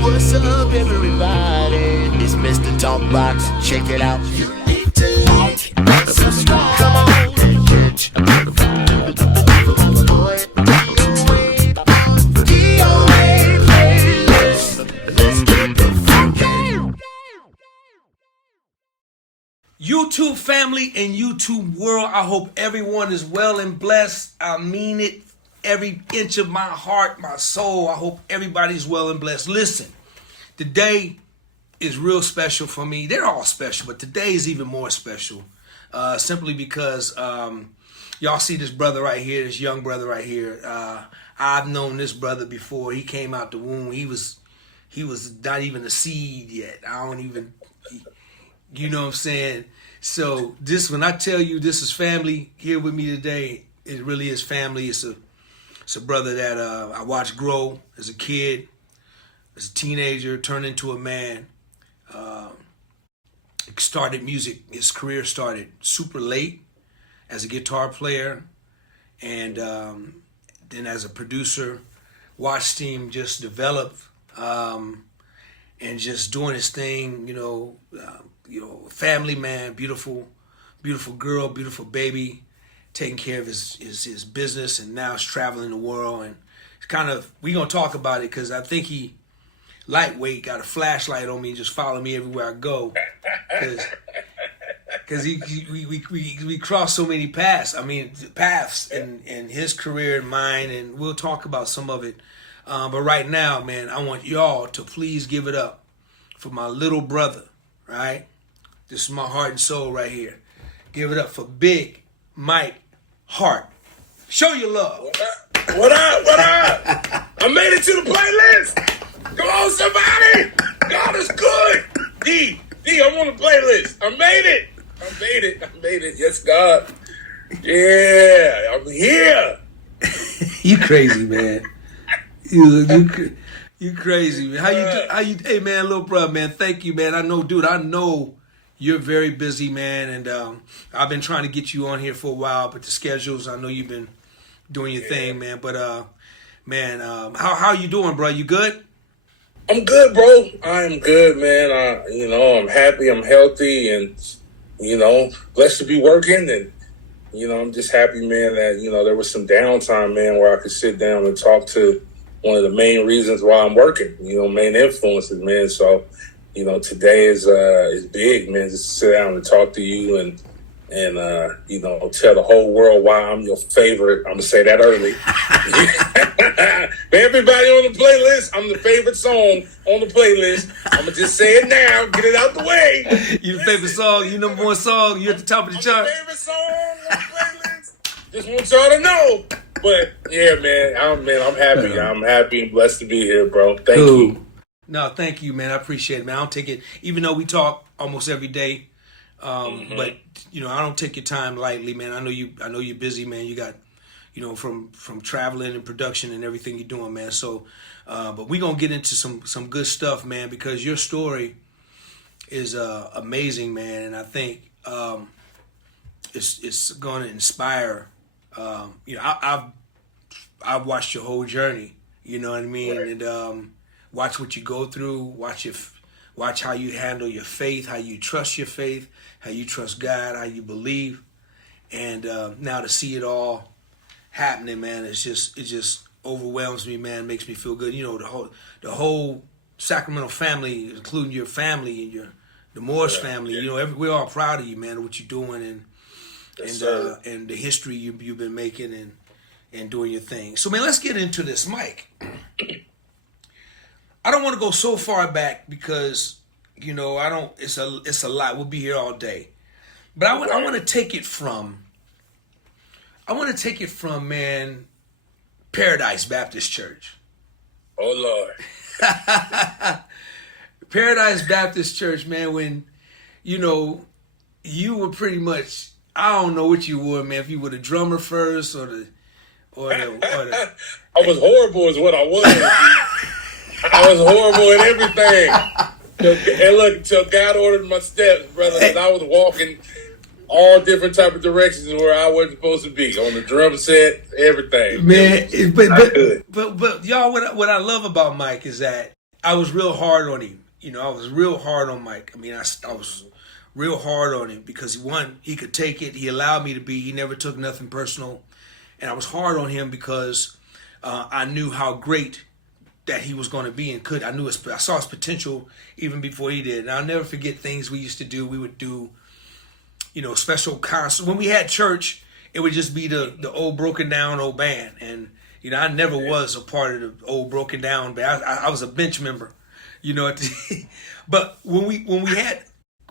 What's up, everybody? It's Mr. Talkbox. Check it out. You need to like and subscribe. Come on. DOA playlist. Let's get the funky. YouTube family and YouTube world, I hope everyone is well and blessed. I mean it, every inch of my heart, my soul. I hope everybody's well and blessed. Listen, today is real special for me. They're all special, but today is even more special. Simply because y'all see this brother right here, this young brother right here. I've known this brother before. He came out the womb. He was not even a seed yet. You know what I'm saying? So when I tell you this is family here with me today, it really is family. It's a brother that I watched grow as a kid, as a teenager, turn into a man. Started music. His career started super late as a guitar player, and then as a producer, watched him just develop and just doing his thing. Family man, beautiful girl, beautiful baby, taking care of his business, and now he's traveling the world. And it's kind of, we gonna talk about it because I think he lightweight got a flashlight on me and just follow me everywhere I go, because we cross so many paths. I mean, paths in his career and mine, and we'll talk about some of it. But right now, man, I want y'all to please give it up for my little brother. Right, this is my heart and soul right here. Give it up for Big Mike Hart. Show your love. What up? I made it to the playlist. Come on, somebody. God is good. D, I'm on the playlist. I made it. Yes, God. Yeah, I'm here. You crazy, man. You crazy, man. How you? Hey, man, little brother, man. Thank you, man. I know you're very busy, man, and I've been trying to get you on here for a while, but the schedules, I know you've been doing your thing, man. But man, how you doing, bro? You good? I'm good, bro. I'm good, man. I'm happy. I'm healthy, and blessed to be working. And I'm just happy, man, that there was some downtime, man, where I could sit down and talk to one of the main reasons why I'm working. Main influences, man. So, today is big, man. Just to sit down and talk to you and tell the whole world why I'm your favorite. I'm gonna say that early. Everybody on the playlist, I'm the favorite song on the playlist. I'm gonna just say it now, get it out the way. You the favorite song, you number one song, you at the top of the chart. The favorite song on the playlist. Just want y'all to know. But yeah, man, I'm happy. I'm happy and blessed to be here, bro. Thank you. No, thank you, man. I appreciate it, man. I don't take it, even though we talk almost every day. But I don't take your time lightly, man. I know you're busy, man. You got, from traveling and production and everything you're doing, man. So, but we're gonna get into some good stuff, man, because your story is amazing, man, and I think it's gonna inspire. I've watched your whole journey. You know what I mean, right. And watch what you go through. Watch how you handle your faith, how you trust your faith, how you trust God, how you believe, and now to see it all happening, man, it just overwhelms me, man. Makes me feel good. The whole Sacramento family, including your family and the Morris family. Yeah. We're all proud of you, man, what you're doing and the history you've been making and doing your thing. So, man, let's get into this, Mike. I don't want to go so far back because, I don't. It's a lot. We'll be here all day, but I want to take it from. I want to take it from, man, Paradise Baptist Church. Oh Lord. Paradise Baptist Church, man. When you were pretty much, I don't know what you were, man. If you were the drummer first or the. I was horrible, is what I was. I was horrible at everything. And look, until God ordered my steps, brother, and I was walking all different type of directions where I wasn't supposed to be, on the drum set, everything. Man, but y'all, what I love about Mike is that I was real hard on him. I was real hard on Mike. I mean, I was real hard on him because one, he could take it. He allowed me to be. He never took nothing personal, and I was hard on him because I knew how great that he was going to be and could. I saw his potential even before he did. And I'll never forget things we used to do. We would do, special concerts. When we had church, it would just be the old broken down old band. And, I never was a part of the old broken down band. I was a bench member, but when we had,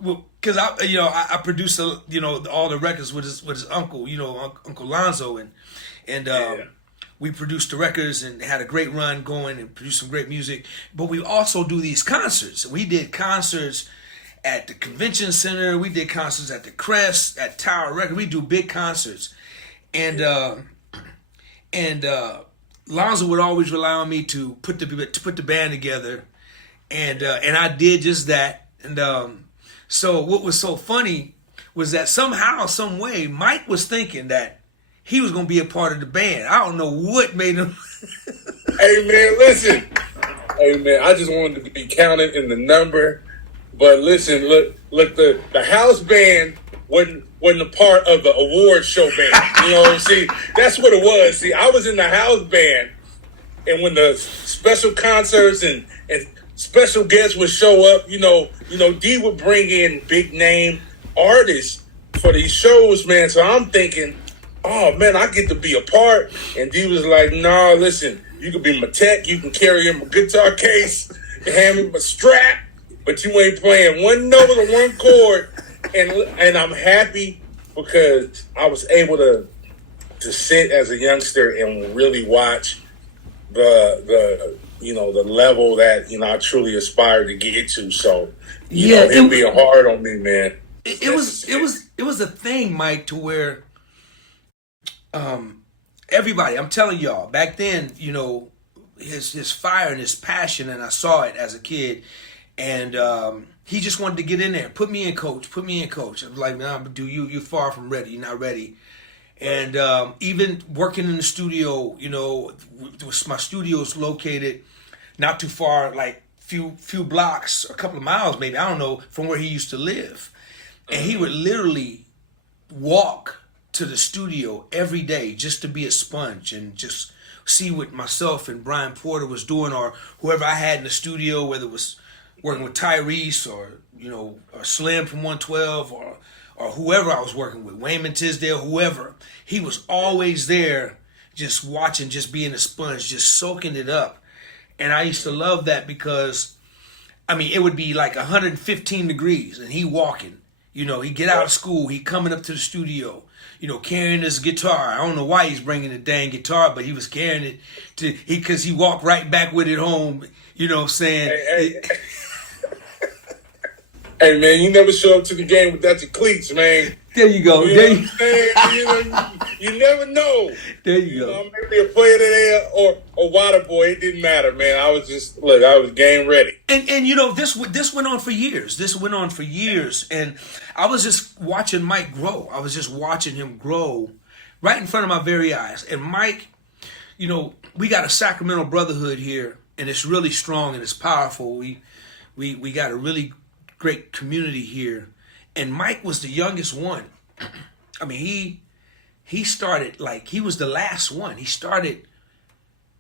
because I produced all the records with his uncle, Uncle Lonzo, and we produced the records and had a great run going and produced some great music. But we also do these concerts. We did concerts at the convention center. We did concerts at the Crest, at Tower Record. We do big concerts, and Lonzo would always rely on me to put the band together, and I did just that. And so what was so funny was that somehow, some way, Mike was thinking that he was going to be a part of the band. I don't know what made him. Hey, man, listen. Hey, man, I just wanted to be counted in the number. But listen, look, the house band wasn't a part of the award show band. You know what I'm saying? That's what it was. See, I was in the house band, and when the special concerts and special guests would show up, D would bring in big name artists for these shows, man. So I'm thinking, oh man, I get to be a part. And D was like, nah, listen, you can be my tech, you can carry him a guitar case, hand him a strap, but you ain't playing one note or one chord. And I'm happy because I was able to sit as a youngster and really watch the level that I truly aspired to get to. So him being hard on me, man. It was a thing, Mike, to where everybody, I'm telling y'all, back then, his fire and his passion, and I saw it as a kid, and he just wanted to get in there, put me in, coach. I was like, nah, dude, you're far from ready. You're not ready. And even working in the studio, my studio's located not too far, like few blocks, a couple of miles maybe, I don't know, from where he used to live. And he would literally walk to the studio every day just to be a sponge and just see what myself and Brian Porter was doing, or whoever I had in the studio, whether it was working with Tyrese or Slim from 112 or whoever I was working with, Wayman Tisdale, whoever. He was always there just watching, just being a sponge, just soaking it up. And I used to love that because, it would be like 115 degrees and he walking. He get out of school, he coming up to the studio, carrying his guitar. I don't know why he's bringing the dang guitar, but he was carrying it because he walked right back with it home, saying. Hey, man, you never show up to the game without your cleats, man. There you go. You never know. There you go. Maybe a player today or a water boy. It didn't matter, man. I was game ready. And this went on for years. And I was just watching Mike grow. I was just watching him grow right in front of my very eyes. And Mike, we got a Sacramento brotherhood here, and it's really strong and it's powerful. We got a really great community here, and Mike was the youngest one. He started like he was the last one. He started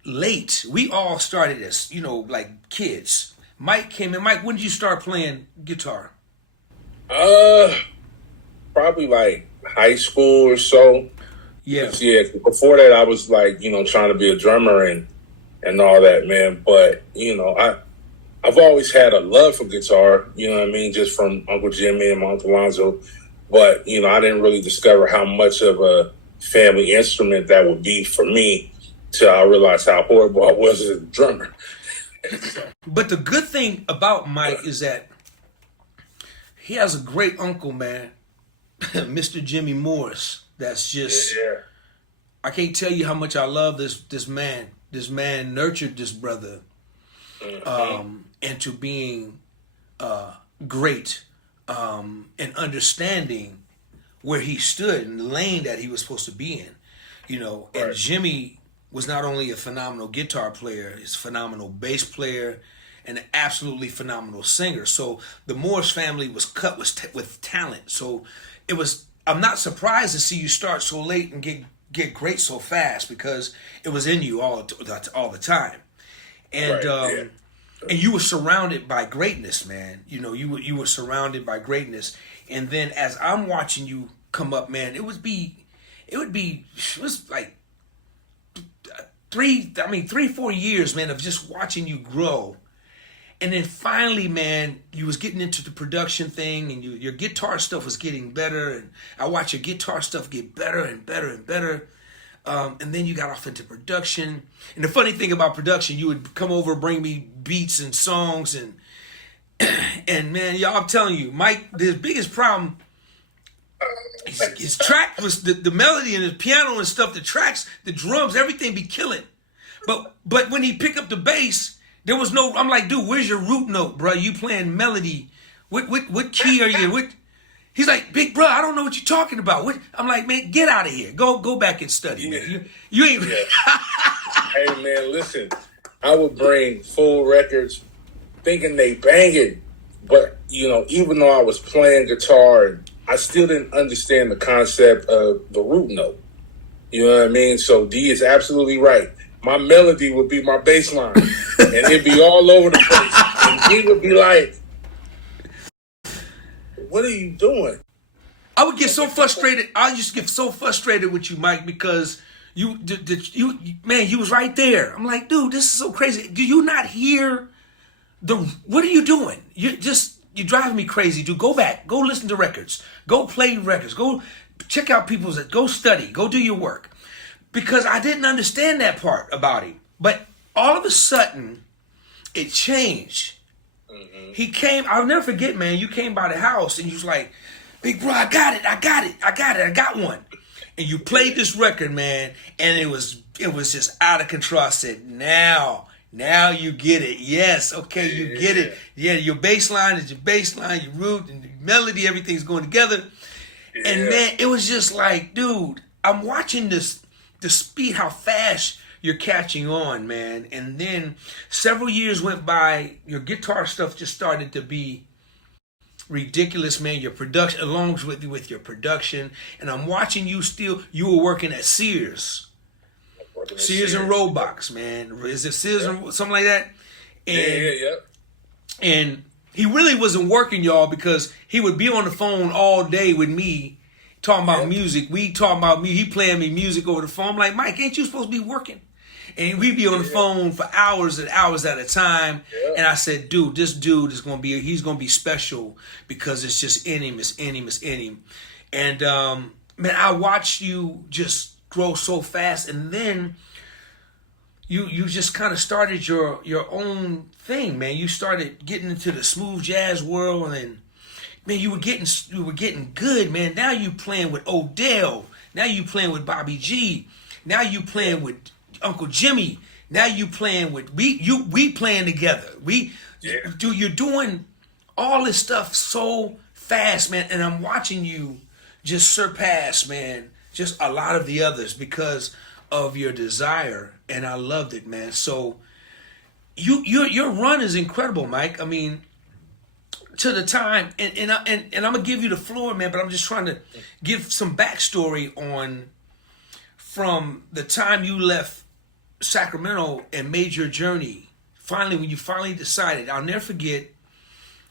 late. We all started as like kids. Mike came in. Mike, when did you start playing guitar? Probably like high school or so. Yeah. Before that, I was like trying to be a drummer and all that, man. But I've always had a love for guitar, just from Uncle Jimmy and my Uncle Lonzo. But, I didn't really discover how much of a family instrument that would be for me till I realized how horrible I was as a drummer. But the good thing about Mike is that he has a great uncle, man, Mr. Jimmy Morris. That's just, I can't tell you how much I love this man. This man nurtured this brother. Into being great and understanding where he stood in the lane that he was supposed to be in, And Right. Jimmy was not only a phenomenal guitar player, he's a phenomenal bass player, an absolutely phenomenal singer. So the Morris family was cut with talent. So it was. I'm not surprised to see you start so late and get great so fast, because it was in you all the time. And Right, and you were surrounded by greatness, man. You know, you were surrounded by greatness. And then as I'm watching you come up, man, it was like 3-4 years, man, of just watching you grow. And then finally, man, you was getting into the production thing, and your guitar stuff was getting better. And I watched your guitar stuff get better and better and better. And then you got off into production. And the funny thing about production, you would come over, bring me beats and songs, and man, y'all, I'm telling you, Mike, the biggest problem, his track was the melody and the piano and stuff, the tracks, the drums, everything be killing. But when he picked up the bass, there was no. I'm like, dude, where's your root note, bro? You playing melody? What key are you in? He's like, big bro, I don't know what you're talking about. I'm like, man, get out of here. Go back and study, man. You ain't. Yeah. Hey man, listen, I would bring full records, thinking they banging, but even though I was playing guitar, I still didn't understand the concept of the root note. You know what I mean? So D is absolutely right. My melody would be my bass line, and it'd be all over the place. And D would be like, what are you doing? I would get so frustrated. I just get so frustrated with you, Mike, because you was right there. I'm like, dude, this is so crazy. Do you not hear what are you doing? You're driving me crazy, dude. Go back. Go listen to records. Go play records. Go check out go study. Go do your work. Because I didn't understand that part about him. But all of a sudden, it changed. Mm-hmm. He came, I'll never forget, man, you came by the house and you was like, big bro, I got one. And you played this record, man, and it was just out of control. I said, now you get it. Yes, okay, you get it. Yeah, your bass line is your bass line, your root and your melody, everything's going together. Yeah. And man, it was just like, dude, I'm watching the speed, how fast you're catching on, man. And then several years went by, your guitar stuff just started to be ridiculous, man. Your production, along with your production, and I'm watching you were working at Sears. Sears and Roebuck's, man. Is it Sears or something like that? And, yeah. And he really wasn't working, y'all, because he would be on the phone all day with me, talking about music. We talking about me. He playing me music over the phone. I'm like, Mike, ain't you supposed to be working? And we'd be on the phone for hours and hours at a time. Yeah. And I said, dude, this dude he's going to be special because it's just in him. It's in him. And, man, I watched you just grow so fast. And then you just kind of started your own thing, man. You started getting into the smooth jazz world, and man, you were getting good, man. Now you playing with Odell. Now you playing with Bobby G. Now you playing with Uncle Jimmy. Now you playing with we playing together. You're doing all this stuff so fast, man. And I'm watching you just surpass, man, just a lot of the others because of your desire, and I loved it, man. So your run is incredible, Mike. I mean, to the time, and I'm gonna give you the floor, man. But I'm just trying to give some backstory on from the time you left Sacramento and made your journey. Finally, when you finally decided, I'll never forget.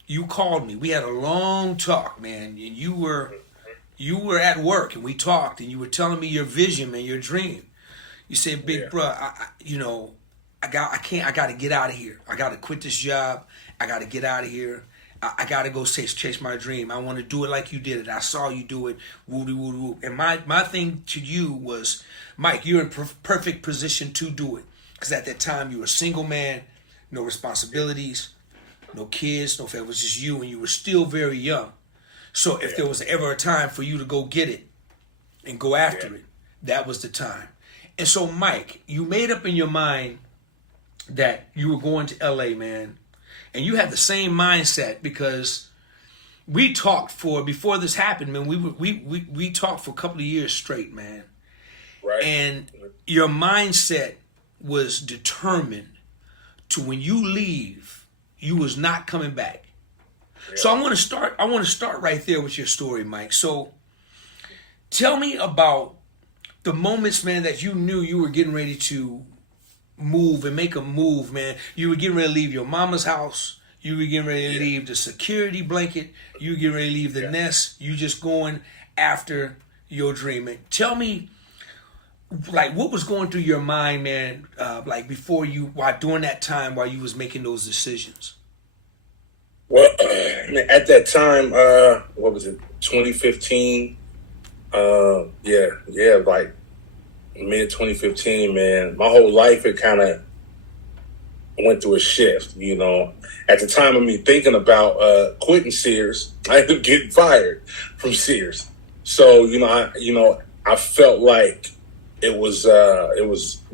You called me. We had a long talk, man, and you were at work, and we talked, and you were telling me your vision, man, your dream. You said, "Big bro, I got to get out of here. I got to quit this job. I got to get out of here. I got to go chase my dream. I want to do it like you did it. I saw you do it. Woody, woody, woody." And my thing to you was, Mike, you're in perfect position to do it. Because at that time, you were a single man, no responsibilities, no kids, no family. It was just you, and you were still very young. So if there was ever a time for you to go get it and go after it, that was the time. And so, Mike, you made up in your mind that you were going to LA, man. And you had the same mindset because we talked before this happened, man. We talked for a couple of years straight, man. Right. And your mindset was determined to, when you leave, you was not coming back. Yeah. So I want to start right there with your story, Mike. So tell me about the moments, man, that you knew you were getting ready to move and make a move, man. You were getting ready to leave your mama's house. You were getting ready to leave the security blanket. You were getting ready to leave the nest. You just going after your dream. And tell me, like, what was going through your mind, man, like during that time while you was making those decisions? Well, at that time, what was it, 2015? Like mid 2015, man, my whole life had kind of went through a shift. You know, at the time of me thinking about quitting Sears, I ended up getting fired from Sears. So I felt like it was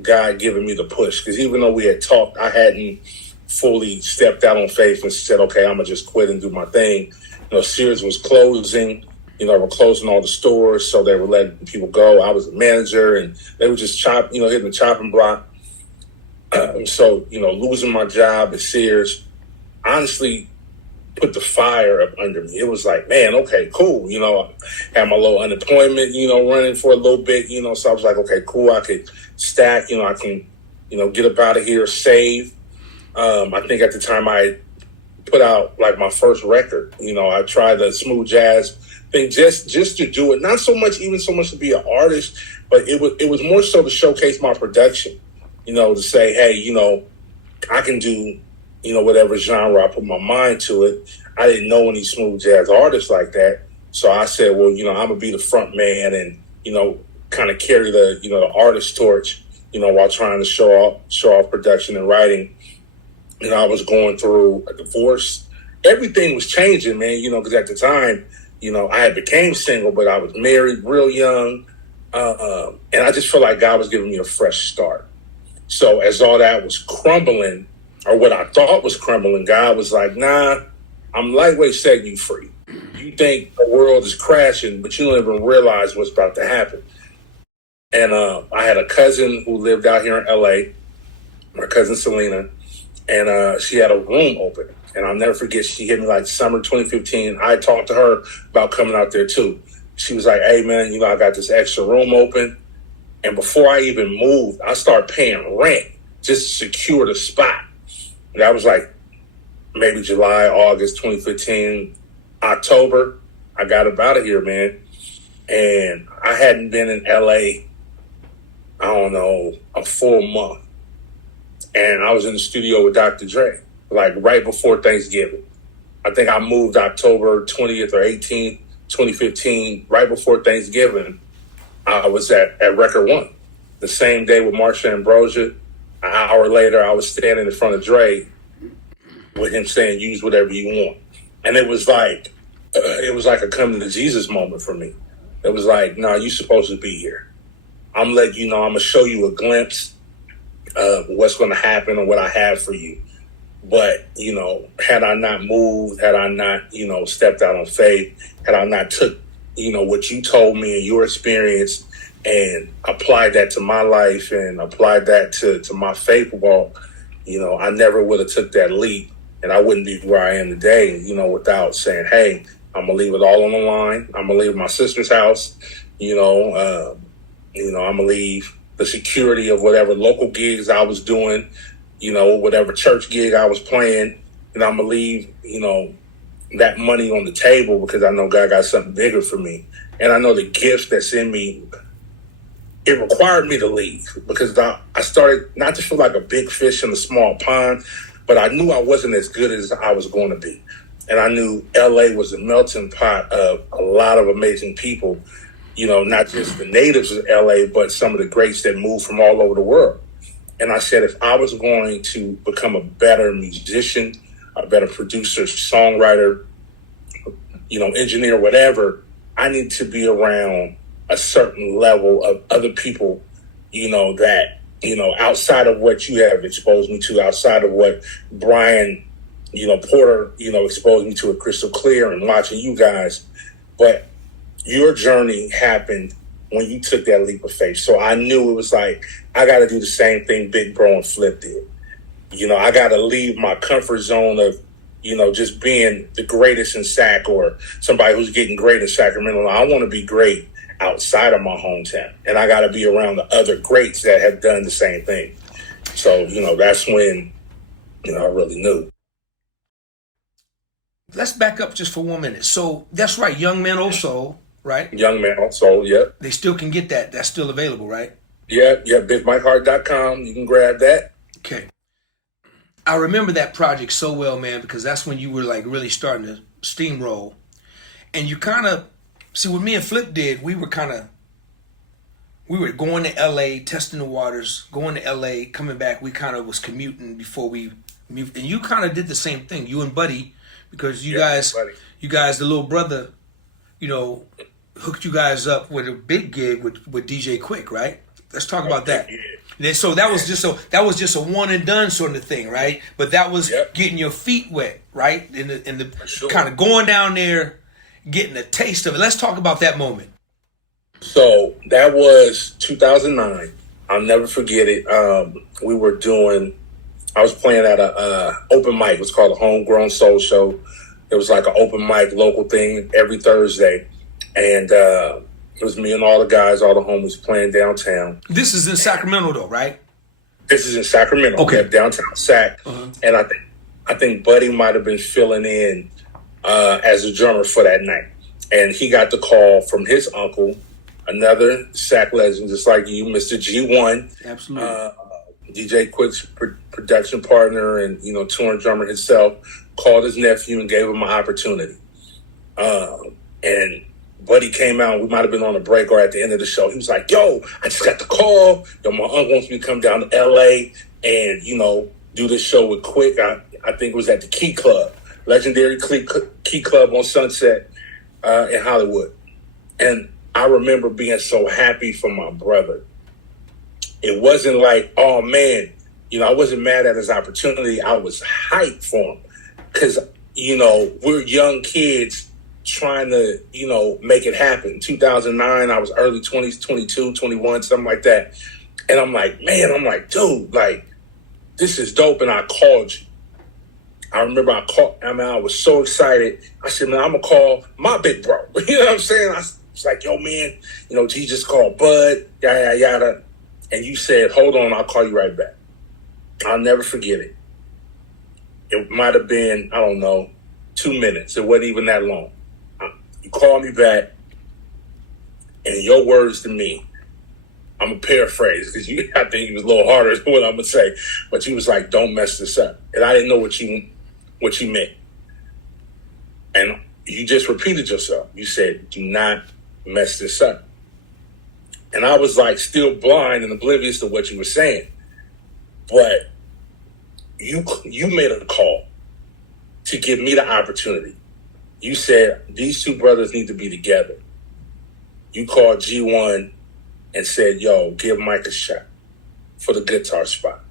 God giving me the push, because even though we had talked, I hadn't fully stepped out on faith and said, okay, I'm gonna just quit and do my thing. Sears was closing. We're closing all the stores, so they were letting people go. I was a manager, and they were just hitting the chopping block. So, losing my job at Sears honestly put the fire up under me. It was like, man, okay, cool. I had my little unemployment, running for a little bit, so I was like, okay, cool. I could stack, I can, get up out of here, save. I think at the time I put out like my first record. I tried the smooth jazz thing just to do it, not so much to be an artist, but it was more so to showcase my production, to say, hey, I can do, whatever genre I put my mind to it. I didn't know any smooth jazz artists like that. So I said, well, I'm gonna be the front man and, kind of carry the artist torch, while trying to show off production and writing. I was going through a divorce. Everything was changing, man, because at the time, I had became single, but I was married real young. And I just felt like God was giving me a fresh start. So as all that was crumbling, or what I thought was crumbling, God was like, nah, I'm lightweight setting you free. You think the world is crashing, but you don't even realize what's about to happen. And I had a cousin who lived out here in LA, my cousin Selena, and she had a room open. And I'll never forget, she hit me like summer 2015. I talked to her about coming out there too. She was like, hey man, I got this extra room open. And before I even moved, I started paying rent just to secure the spot. And that was like maybe July, August 2015. October, I got up out of here, man. And I hadn't been in LA, I don't know, a full month. And I was in the studio with Dr. Dre, like right before Thanksgiving. I think I moved October 20th or 18th, 2015, right before Thanksgiving. I was at Record One. The same day with Marsha Ambrosia. An hour later, I was standing in front of Dre with him saying, use whatever you want. And it was like a coming to Jesus moment for me. It was like, nah, you're supposed to be here. I'm letting you know, I'm going to show you a glimpse of what's going to happen and what I have for you. But, had I not moved, had I not, stepped out on faith, had I not took, what you told me and your experience and applied that to my life and applied that to my faith walk, I never would have took that leap, and I wouldn't be where I am today, without saying, hey, I'm going to leave it all on the line. I'm going to leave my sister's house, I'm going to leave the security of whatever local gigs I was doing, whatever church gig I was playing, and I'm going to leave, that money on the table, because I know God got something bigger for me. And I know the gifts that's in me, it required me to leave, because I started not to feel like a big fish in a small pond, but I knew I wasn't as good as I was going to be. And I knew LA was a melting pot of a lot of amazing people, not just the natives of LA, but some of the greats that moved from all over the world. And I said, if I was going to become a better musician, a better producer, songwriter, engineer, whatever, I need to be around a certain level of other people, that, outside of what you have exposed me to, outside of what Brian, Porter, exposed me to at Crystal Clear and watching you guys. But your journey happened when you took that leap of faith. So I knew it was like, I got to do the same thing Big Bro and Flip did. I got to leave my comfort zone of, just being the greatest in Sac or somebody who's getting great in Sacramento. I want to be great outside of my hometown, and I got to be around the other greats that have done the same thing. So, that's when, I really knew. Let's back up just for 1 minute. So that's right, Young Man Also, right? Young Man Also, yep. They still can get that. That's still available, right? Yeah, BigMikeHart.com. You can grab that. Okay. I remember that project so well, man, because that's when you were like really starting to steamroll. And you kind of, see what me and Flip did, we were going to LA, testing the waters, going to LA, coming back. We kind of was commuting before we moved. And you kind of did the same thing, you and Buddy, because you guys, the little brother, hooked you guys up with a big gig with DJ Quick, right? Let's talk about that. Yeah. So that was just a one and done sort of thing, right? But that was getting your feet wet, right? In the sure. Kind of going down there, getting a taste of it. Let's talk about that moment. So that was 2009. I'll never forget it. I was playing at a open mic. It was called a Homegrown Soul Show. It was like an open mic local thing every Thursday. And it was me and all the guys, all the homies playing downtown. This is in Sacramento though, right? This is in Sacramento. Okay. Downtown Sac. Uh-huh. And I think Buddy might have been filling in as a drummer for that night. And he got the call from his uncle, another Sac legend, just like you, Mr. G1. Absolutely. DJ Quick's production partner and, touring drummer himself, called his nephew and gave him an opportunity. And Buddy came out, we might have been on a break or at the end of the show. He was like, yo, I just got the call. My uncle wants me to come down to LA and, do this show with Quick. I think it was at the Key Club, legendary Key Club on Sunset in Hollywood. And I remember being so happy for my brother. It wasn't like, oh man, I wasn't mad at his opportunity. I was hyped for him because, we're young kids trying to, make it happen. 2009, I was early 20s, 22, 21, something like that. And I'm like, dude, this is dope. And I called you. I remember I was so excited. I said, man, I'm going to call my big bro. You know what I'm saying? I was like, yo, man, G just called Bud, yada, yada. And you said, hold on, I'll call you right back. I'll never forget it. It might have been, I don't know, 2 minutes. It wasn't even that long. You called me back, and your words to me, I'm going to paraphrase, because I think it was a little harder than what I'm going to say, but you was like, don't mess this up. And I didn't know what you meant. And you just repeated yourself. You said, do not mess this up. And I was like still blind and oblivious to what you were saying. But you made a call to give me the opportunity. You said, these two brothers need to be together. You called G1 and said, yo, give Mike a shot for the guitar spot.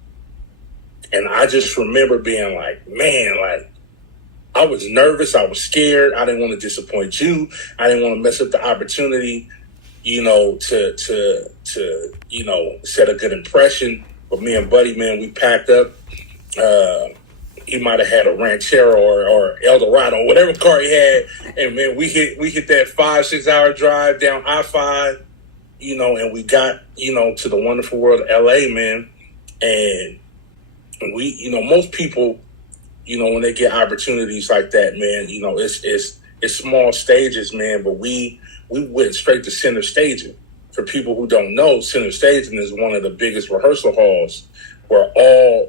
And I just remember being like, man, I was nervous. I was scared. I didn't want to disappoint you. I didn't want to mess up the opportunity, to set a good impression. But me and Buddy, man, we packed up. He might have had a Ranchero or Eldorado, whatever car he had. And man, we hit that 5-6 hour drive down I-5, and we got, to the wonderful world of LA, man. And we, most people, when they get opportunities like that, man, it's small stages, man, but we went straight to center staging. For people who don't know, center staging is one of the biggest rehearsal halls where all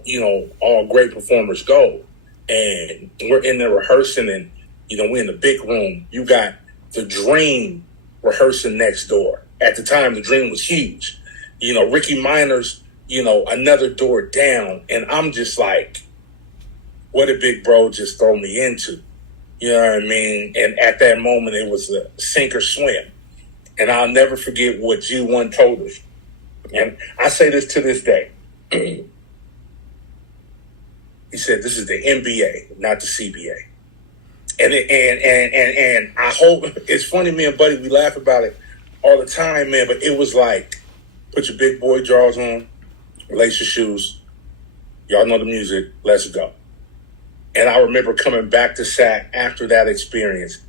great performers go. And we're in there rehearsing and, we're in the big room. You got the Dream rehearsing next door. At the time, the Dream was huge. Ricky Minor's, another door down. And I'm just like, what did Big Bro just throw me into? You know what I mean? And at that moment, it was a sink or swim. And I'll never forget what G1 told us. And I say this to this day. He said, this is the NBA, not the CBA. And I hope, it's funny, me and Buddy, we laugh about it all the time, man, but it was like, put your big boy drawers on, lace your shoes, Y'all know the music. Let's go. And I remember coming back to SAC after that experience,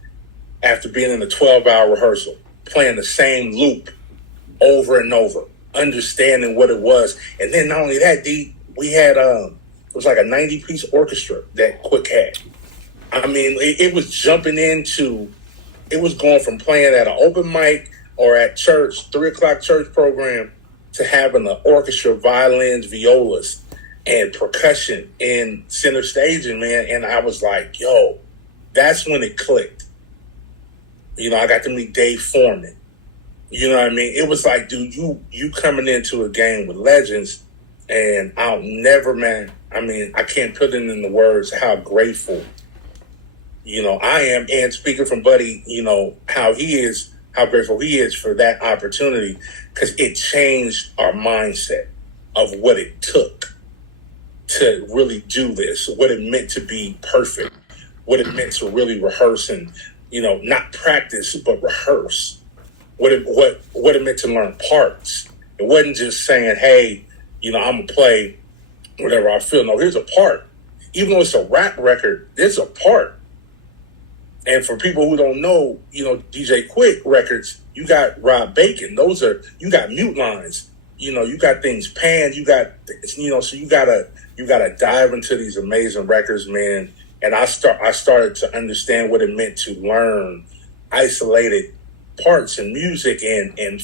after being in a 12-hour rehearsal, playing the same loop over and over, understanding what it was. And then not only that, D, we had, it was like a 90-piece orchestra that Quick had. I mean, it was jumping into, it was going from playing at an open mic or at church, 3 o'clock church program, to having an orchestra, violins, violas, and percussion in center staging, man. And I was like, yo, that's when it clicked. You know, I got to meet Dave Foreman. You know what I mean? It was like, dude, you coming into a game with legends, and I'll never, man, I mean, I can't put it in the words how grateful, you know, I am. And speaking from Buddy, you know, how grateful he is for that opportunity, because it changed our mindset of what it took to really do this, what it meant to be perfect, what it meant to really rehearse and, you know, not practice, but rehearse. What it meant to learn parts. It wasn't just saying, hey, you know, I'm going to play whatever I feel. No, here's a part. Even though it's a rap record, it's a part. And for people who don't know, you know, DJ Quick records, you got Rob Bacon. You got mute lines. You know, you got things panned. You got, you know, so you gotta dive into these amazing records, man. And I started to understand what it meant to learn isolated parts in music and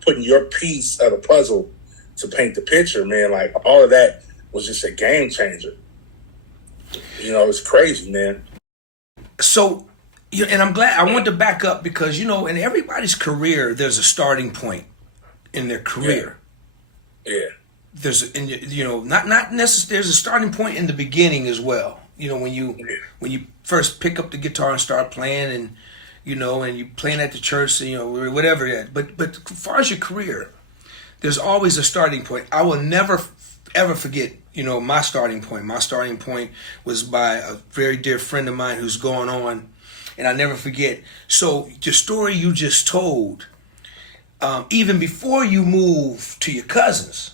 putting your piece of the puzzle to paint the picture, man. Like, all of that was just a game changer. You know, it's crazy, man. So, and I'm glad, I want to back up because, you know, in everybody's career, there's a starting point in their career. Yeah. There's, you know, not necessarily, there's a starting point in the beginning as well. You know, when you first pick up the guitar and start playing, and, you know, and you playing at the church, you know, whatever that. But as far as your career, there's always a starting point. I will never ever forget, you know, my starting point. My starting point was by a very dear friend of mine who's going on, and I never forget. So the story you just told, even before you move to your cousins,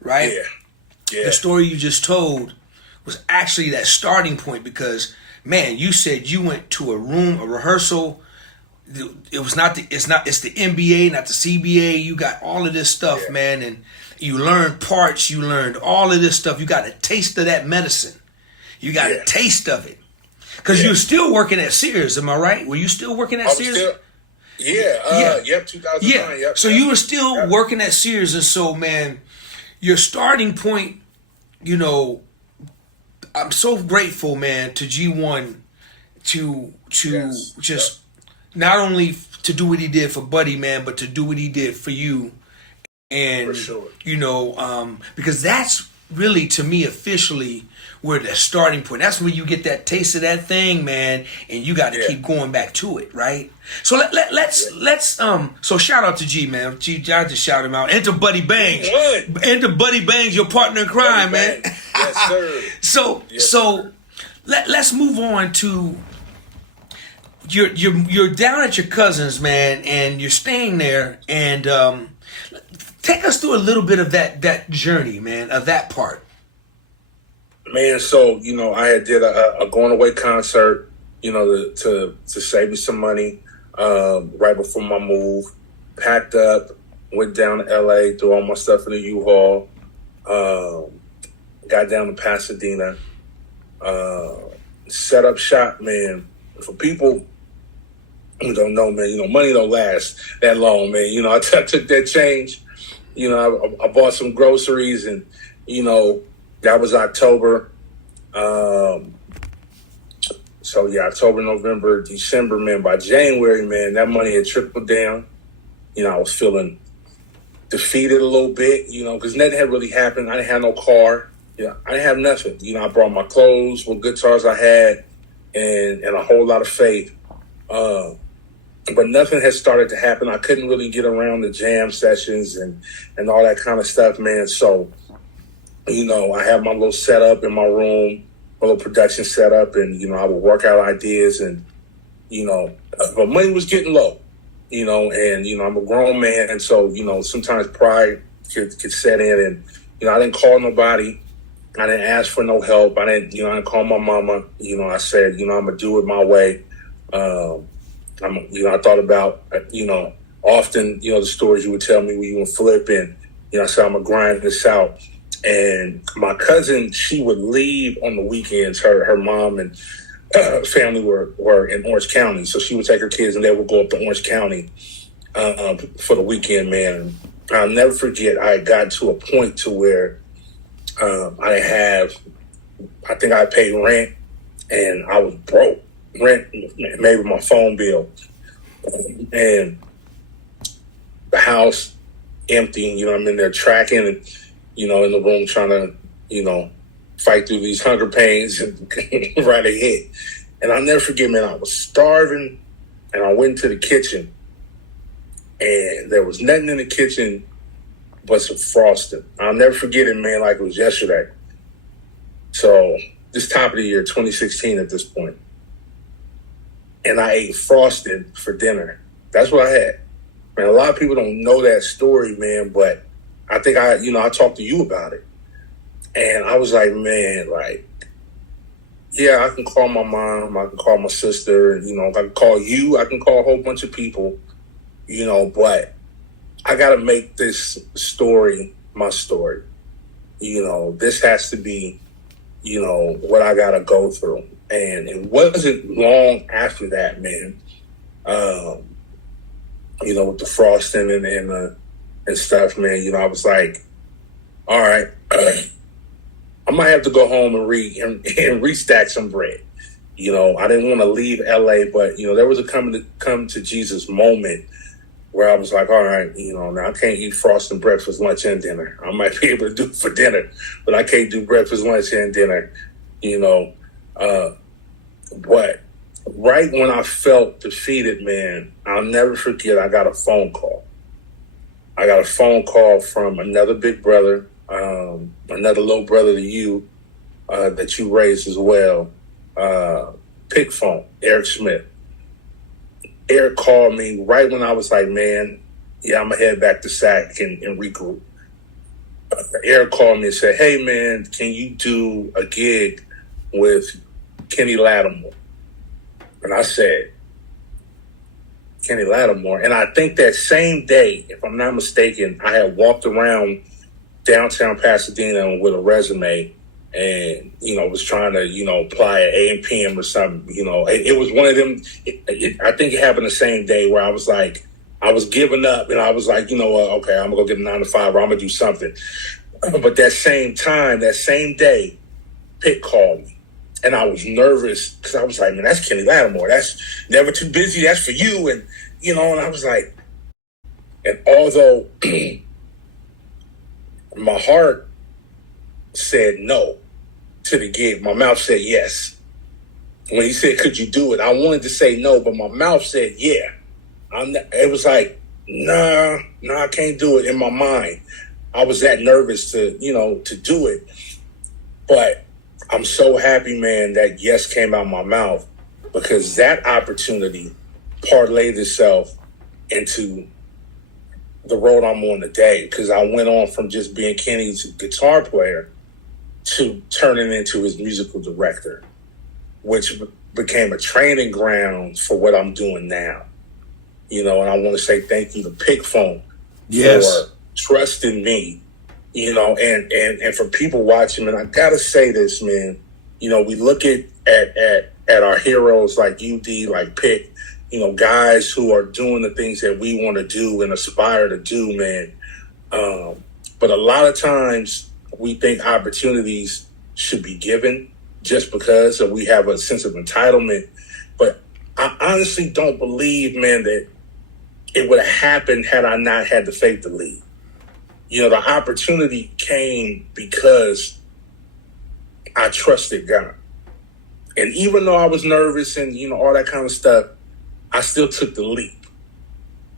right? Yeah. The story you just told was actually that starting point, because, man, you said you went to a room, a rehearsal. It's the NBA, not the CBA. You got all of this stuff, man, and you learned parts. You learned all of this stuff. You got a taste of that medicine. You got a taste of it, because you're still working at Sears. Am I right? Were you still working at Sears? Yep, 2009. Yeah. So you were still working at Sears, and so, man, your starting point, you know, I'm so grateful, man, to G1 to just not only to do what he did for Buddy, man, but to do what he did for you. And, for sure. You know, because that's really, to me, officially where the starting point. That's where you get that taste of that thing, man, and you got to keep going back to it, right? So let's so shout out to G, man. G, I just shout him out. Enter Buddy Bangs. Enter Buddy Bangs, your partner in crime, man. Yes, sir. So let's move on to you're down at your cousin's, man, and you're staying there, and take us through a little bit of that journey, man, of that part. Man, so, you know, I had did a going away concert, you know, to save me some money right before my move. Packed up, went down to LA, threw all my stuff in the U-Haul, got down to Pasadena, set up shop, man. For people who don't know, man, you know, money don't last that long, man. You know, I took that change. You know, I bought some groceries, and, you know, that was October. So, yeah, October, November, December, man. By January, man, that money had tripled down. You know, I was feeling defeated a little bit, you know, because nothing had really happened. I didn't have no car. You know, I didn't have nothing. You know, I brought my clothes, what guitars I had, and a whole lot of faith. But nothing had started to happen. I couldn't really get around the jam sessions and all that kind of stuff, man. So, you know, I have my little setup in my room, my little production setup, and, you know, I would work out ideas, and, you know, but money was getting low, you know, and, you know, I'm a grown man. And so, you know, sometimes pride could set in, and, you know, I didn't call nobody. I didn't ask for no help. I didn't call my mama. I said, I'm gonna do it my way. I thought about, often, the stories you would tell me when you would flip, and, I said, I'm gonna grind this out. And my cousin, she would leave on the weekends. Her mom and family were in Orange County, so she would take her kids and they would go up to Orange County for the weekend, man. I'll never forget, I got to a point to where I think I paid rent and I was broke. Rent, maybe my phone bill, and the house empty. I'm in there tracking and, in the room trying to, fight through these hunger pains and write a hit. And I'll never forget, man, I was starving and I went to the kitchen and there was nothing in the kitchen but some frosting. I'll never forget it, man, like it was yesterday. So this top of the year, 2016 at this point. And I ate frosting for dinner. That's what I had. Man, a lot of people don't know that story, man, but I think I talked to you about it. And I was like, man, yeah, I can call my mom, I can call my sister, I can call you, I can call a whole bunch of people, but I got to make this story my story. This has to be, what I got to go through. And it wasn't long after that, man, with the frosting and stuff, man, I was like, all right, I might have to go home and restack some bread. I didn't want to leave LA, but, there was a come to Jesus moment where I was like, all right, now I can't eat frosting breakfast, lunch, and dinner. I might be able to do it for dinner, but I can't do breakfast, lunch, and dinner, but right when I felt defeated, man, I'll never forget, I got a phone call. I got a phone call from another big brother, another little brother to you, that you raised as well, Pick Phone, Eric Smith. Eric called me right when I was like, man, yeah, I'm going to head back to SAC and regroup. Eric called me and said, hey, man, can you do a gig with Kenny Lattimore? And I said, Kenny Lattimore. And I think that same day, if I'm not mistaken, I had walked around downtown Pasadena with a resume and, was trying to, apply at A&PM or something. It was one of them. I think it happened the same day where I was like, I was giving up and I was like, okay, I'm going to go get a 9 to 5 or I'm going to do something. But that same time, that same day, Pitt called me. And I was nervous because I was like, man, that's Kenny Lattimore. That's Never Too Busy. That's for you. And, and I was like, and although my heart said no to the gig, my mouth said yes. When he said, could you do it? I wanted to say no, but my mouth said yeah. It was like, nah, I can't do it in my mind. I was that nervous to do it. But I'm so happy, man, that yes came out my mouth because that opportunity parlayed itself into the road I'm on today. Because I went on from just being Kenny's guitar player to turning into his musical director, which became a training ground for what I'm doing now. And I want to say thank you to Pick Phone for trusting me. And for people watching, and I gotta say this, man, we look at our heroes like UD, like Pick, guys who are doing the things that we want to do and aspire to do, man. But a lot of times we think opportunities should be given just because we have a sense of entitlement. But I honestly don't believe, man, that it would have happened had I not had the faith to lead. The opportunity came because I trusted God. And even though I was nervous and, all that kind of stuff, I still took the leap.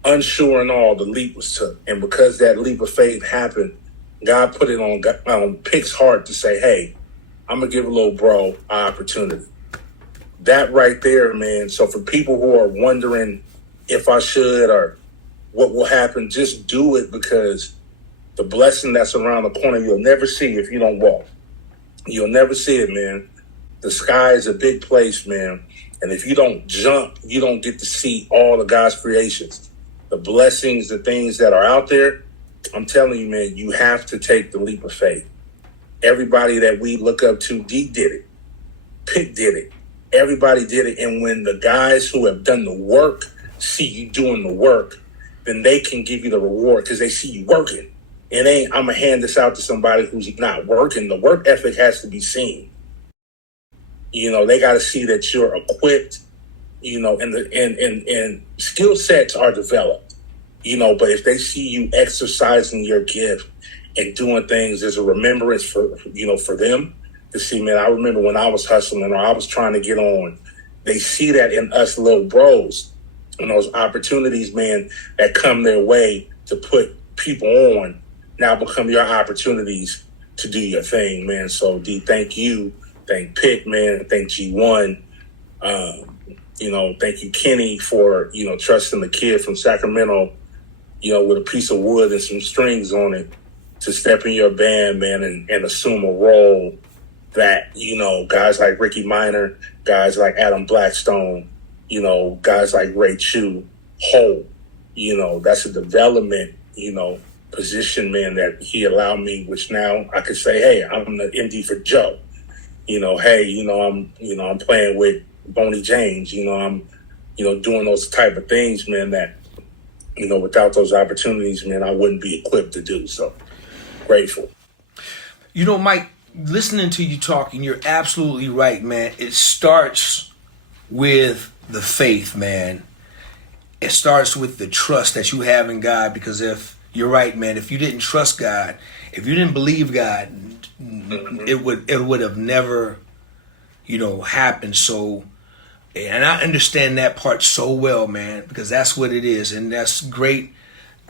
Unsure and all, the leap was took. And because that leap of faith happened, God put it on Pick's heart to say, hey, I'm going to give a little bro an opportunity. That right there, man. So for people who are wondering if I should or what will happen, just do it because the blessing that's around the corner you'll never see if you don't walk. You'll never see it, man. The sky is a big place, man. And if you don't jump, you don't get to see all of God's creations. The blessings, the things that are out there, I'm telling you, man, you have to take the leap of faith. Everybody that we look up to, Dee did it. Pitt did it. Everybody did it. And when the guys who have done the work see you doing the work, then they can give you the reward because they see you working. It ain't, I'm going to hand this out to somebody who's not working. The work ethic has to be seen. You know, they got to see that you're equipped, you know, and skill sets are developed, you know, but if they see you exercising your gift and doing things as a remembrance for, you know, for them to see, man, I remember when I was hustling or I was trying to get on, they see that in us little bros and those opportunities, man, that come their way to put people on now become your opportunities to do your thing, man. So D, thank you. Thank Pitt, man. Thank G1. You know, thank you, Kenny, for, you know, trusting the kid from Sacramento, you know, with a piece of wood and some strings on it to step in your band, man, and assume a role that, you know, guys like Ricky Minor, guys like Adam Blackstone, you know, guys like Ray Chu hold. You know, that's a development, you know, position, man, that he allowed me, which now I could say, hey, I'm the MD for Joe. You know, hey, I'm playing with Boney James, I'm, doing those type of things, man, that, without those opportunities, man, I wouldn't be equipped to do. So grateful. Mike, listening to you talking, you're absolutely right, man. It starts with the faith, man. It starts with the trust that you have in God, because if you're right, man, if you didn't trust God, if you didn't believe God, it would have never, happened. So, and I understand that part so well, man, because that's what it is. And that's great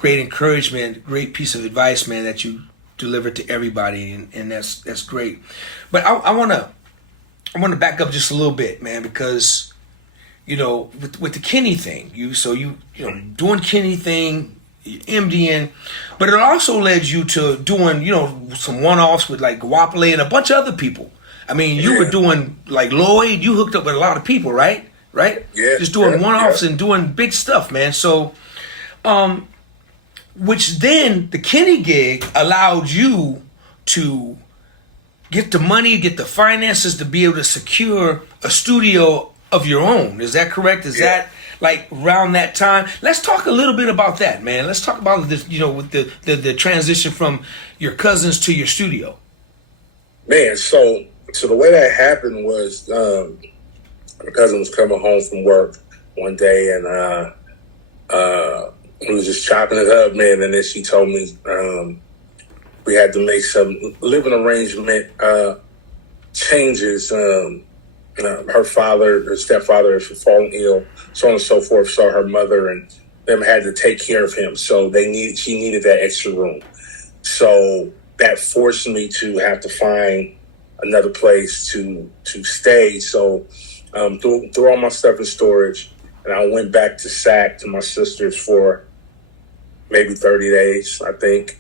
encouragement, great piece of advice, man, that you delivered to everybody. And that's great. But I want to back up just a little bit, man, because, with the Kenny thing, you doing Kenny thing, MDing, but it also led you to doing, some one-offs with like Guapole and a bunch of other people. I mean, you were doing like Lloyd, you hooked up with a lot of people, right? Right? Yeah. Just doing one-offs and doing big stuff, man. So, which then the Kenny gig allowed you to get the money, get the finances to be able to secure a studio of your own. Is that correct? Is that like around that time? Let's talk a little bit about that, man. Let's talk about this, with the transition from your cousins to your studio. Man, so the way that happened was my cousin was coming home from work one day, and we was just chopping it up, man. And then she told me we had to make some living arrangement changes. Her stepfather had fallen ill, so on and so forth. So her mother and them had to take care of him. So she needed that extra room. So that forced me to have to find another place to stay. So threw all my stuff in storage, and I went back to SAC to my sister's for maybe 30 days, I think.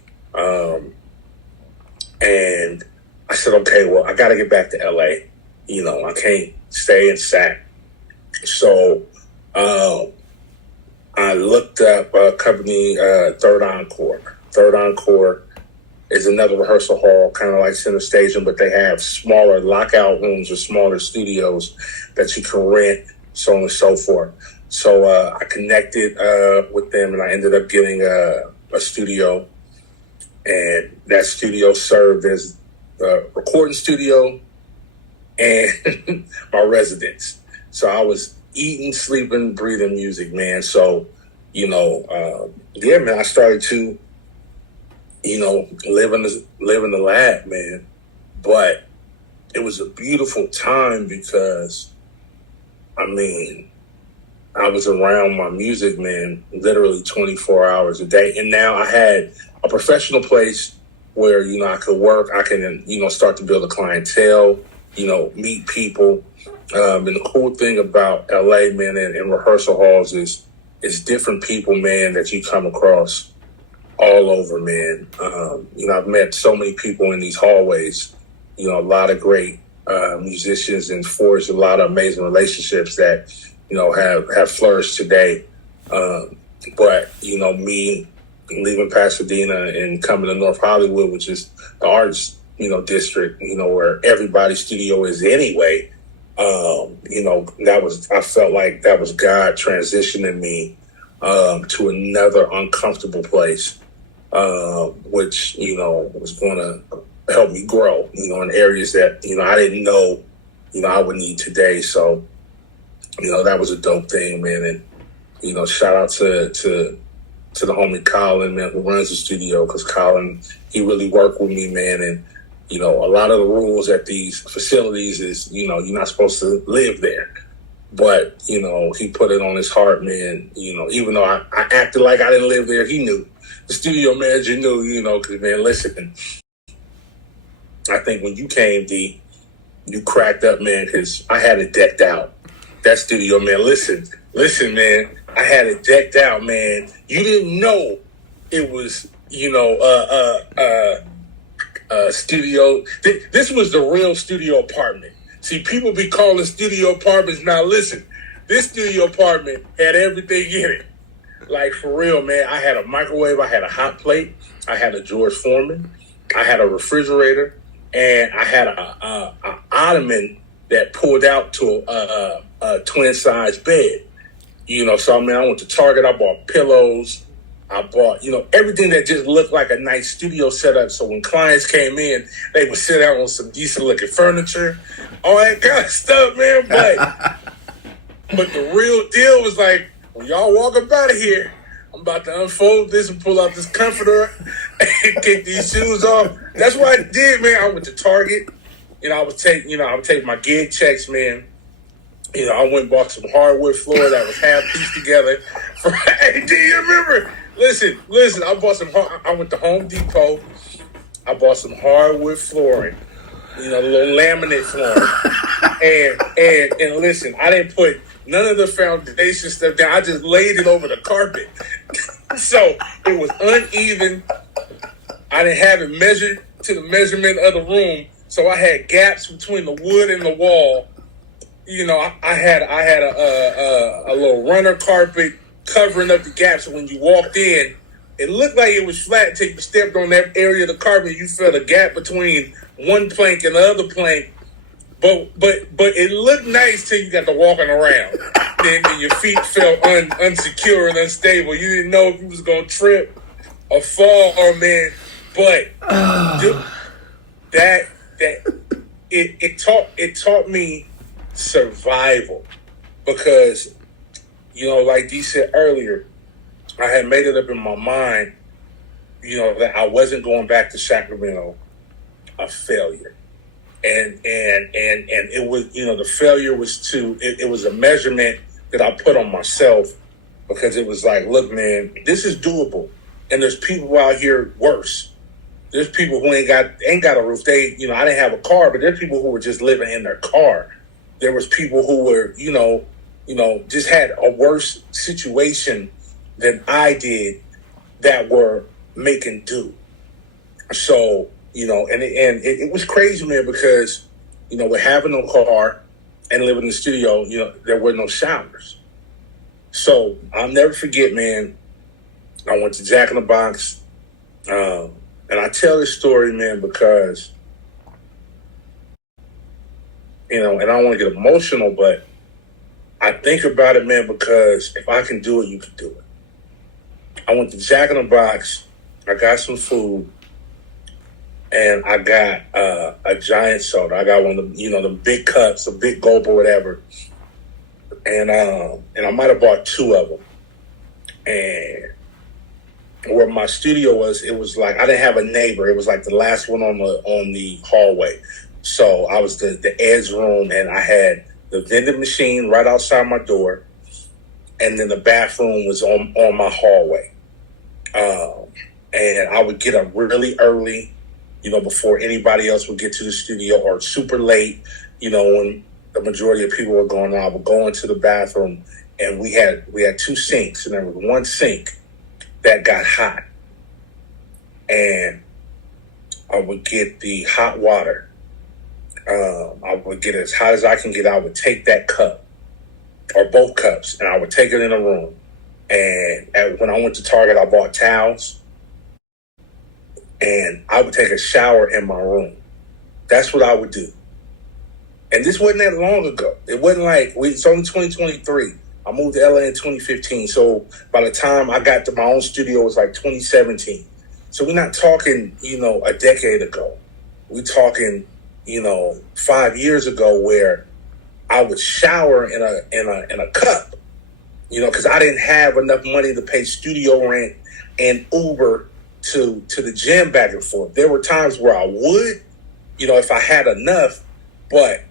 And I said, okay, well, I got to get back to LA. I can't stay in SAC. So I looked up a company, Third Encore. Third Encore is another rehearsal hall, kind of like Center Station, but they have smaller lockout rooms or smaller studios that you can rent, so on and so forth. So I connected with them, and I ended up getting a studio. And that studio served as a recording studio and my residence. So I was eating, sleeping, breathing music, man. So, man, I started to, live in the lab, man. But it was a beautiful time because, I was around my music, man, literally 24 hours a day. And now I had a professional place where, I could work. I can, start to build a clientele, meet people. And the cool thing about LA, man, and rehearsal halls is different people, man, that you come across all over, man. I've met so many people in these hallways, a lot of great musicians and forged a lot of amazing relationships that, have flourished today. But, me leaving Pasadena and coming to North Hollywood, which is the arts, district, where everybody's studio is anyway. I felt like that was God transitioning me to another uncomfortable place, which, was going to help me grow, in areas that, I didn't know, I would need today. So, that was a dope thing, man. And, shout out to the homie Colin, man, who runs the studio, because Colin, he really worked with me, man. And, a lot of the rules at these facilities is, you're not supposed to live there. But, he put it on his heart, man. Even though I acted like I didn't live there, he knew. The studio manager knew, because, man, listen, I think when you came, D, you cracked up, man, because I had it decked out. That studio, man, listen, man, I had it decked out, man. You didn't know it was, studio. This was the real studio apartment. See, people be calling studio apartments. Now, listen, this studio apartment had everything in it. Like, for real, man, I had a microwave, I had a hot plate, I had a George Foreman, I had a refrigerator, and I had a ottoman that pulled out to a twin-size bed. So, I mean, I went to Target, I bought pillows, I bought, everything that just looked like a nice studio setup. So when clients came in, they would sit down on some decent looking furniture, all that kind of stuff, man. But the real deal was like, when y'all walk up out of here, I'm about to unfold this and pull out this comforter and kick these shoes off. That's what I did, man. I went to Target. I would take my gig checks, man. I went and bought some hardwood floor that was half pieced together. Hey, do you remember? Listen, I went to Home Depot. I bought some hardwood flooring, the little laminate flooring. And listen, I didn't put none of the foundation stuff down. I just laid it over the carpet. So it was uneven. I didn't have it measured to the measurement of the room. So I had gaps between the wood and the wall. I had a little runner carpet covering up the gaps. So when you walked in, it looked like it was flat until you stepped on that area of the carpet. You felt a gap between one plank and the other plank. But it looked nice till you got to walking around. Then your feet felt unsecure and unstable. You didn't know if you was gonna trip or fall, man. But it taught me survival, because like Dee said earlier, I had made it up in my mind, that I wasn't going back to Sacramento a failure. And it was, the failure was it was a measurement that I put on myself, because it was like, look, man, this is doable. And there's people out here worse. There's people who ain't got a roof. I didn't have a car, but there's people who were just living in their car. There was people who were, just had a worse situation than I did that were making do. So, and it was crazy, man, because, with having no car and living in the studio, there were no showers. So I'll never forget, man, I went to Jack in the Box. And I tell this story, man, because, and I don't want to get emotional, but I think about it, man, because if I can do it, you can do it. I went to Jack in the Box. I got some food. And I got a giant soda. I got one of the, the big cups, a big gulp or whatever. And I might have bought two of them. And where my studio was, it was like I didn't have a neighbor. It was like the last one on the hallway. So I was the edge room, and I had the vending machine right outside my door, and then the bathroom was on my hallway. And I would get up really early, before anybody else would get to the studio, or super late, when the majority of people were going on. I would go into the bathroom, and we had two sinks, and there was one sink that got hot. And I would get the hot water, I would get as hot as I can get. I would take that cup or both cups, and I would take it in a room. And when I went to Target, I bought towels, and I would take a shower in my room. That's what I would do. And this wasn't that long ago. It wasn't like, it's only 2023. I moved to LA in 2015. So by the time I got to my own studio, it was like 2017. So we're not talking, a decade ago. We're talking, 5 years ago, where I would shower in a cup, because I didn't have enough money to pay studio rent and Uber to the gym back and forth. There were times where I would, if I had enough, but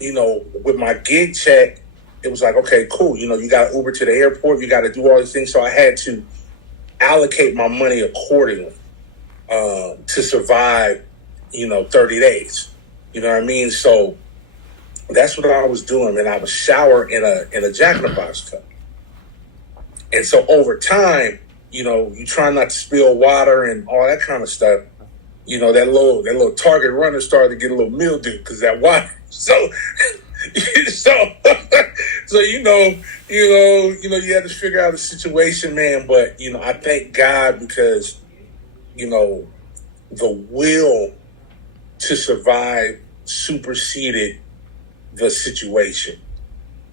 with my gig check, it was like, okay, cool. You got Uber to the airport. You got to do all these things. So I had to allocate my money accordingly to survive, 30 days. You know what I mean? So that's what I was doing, man. I would shower in a Jack in the Box cup. And so over time, you try not to spill water and all that kind of stuff. That little Target runner started to get a little mildew because that water. So you have to figure out the situation, man. But I thank God because the will to survive superseded the situation,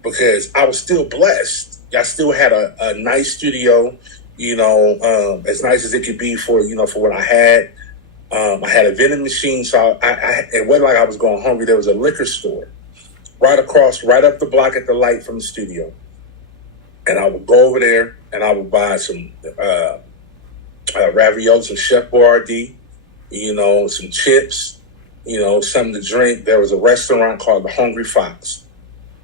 because I was still blessed. I still had a nice studio, as nice as it could be for what I had. I had a vending machine, so it wasn't like I was going hungry. There was a liquor store right up the block at the light from the studio. And I would go over there and I would buy some ravioli, some Chef Boyardee, some chips, something to drink. There was a restaurant called the Hungry Fox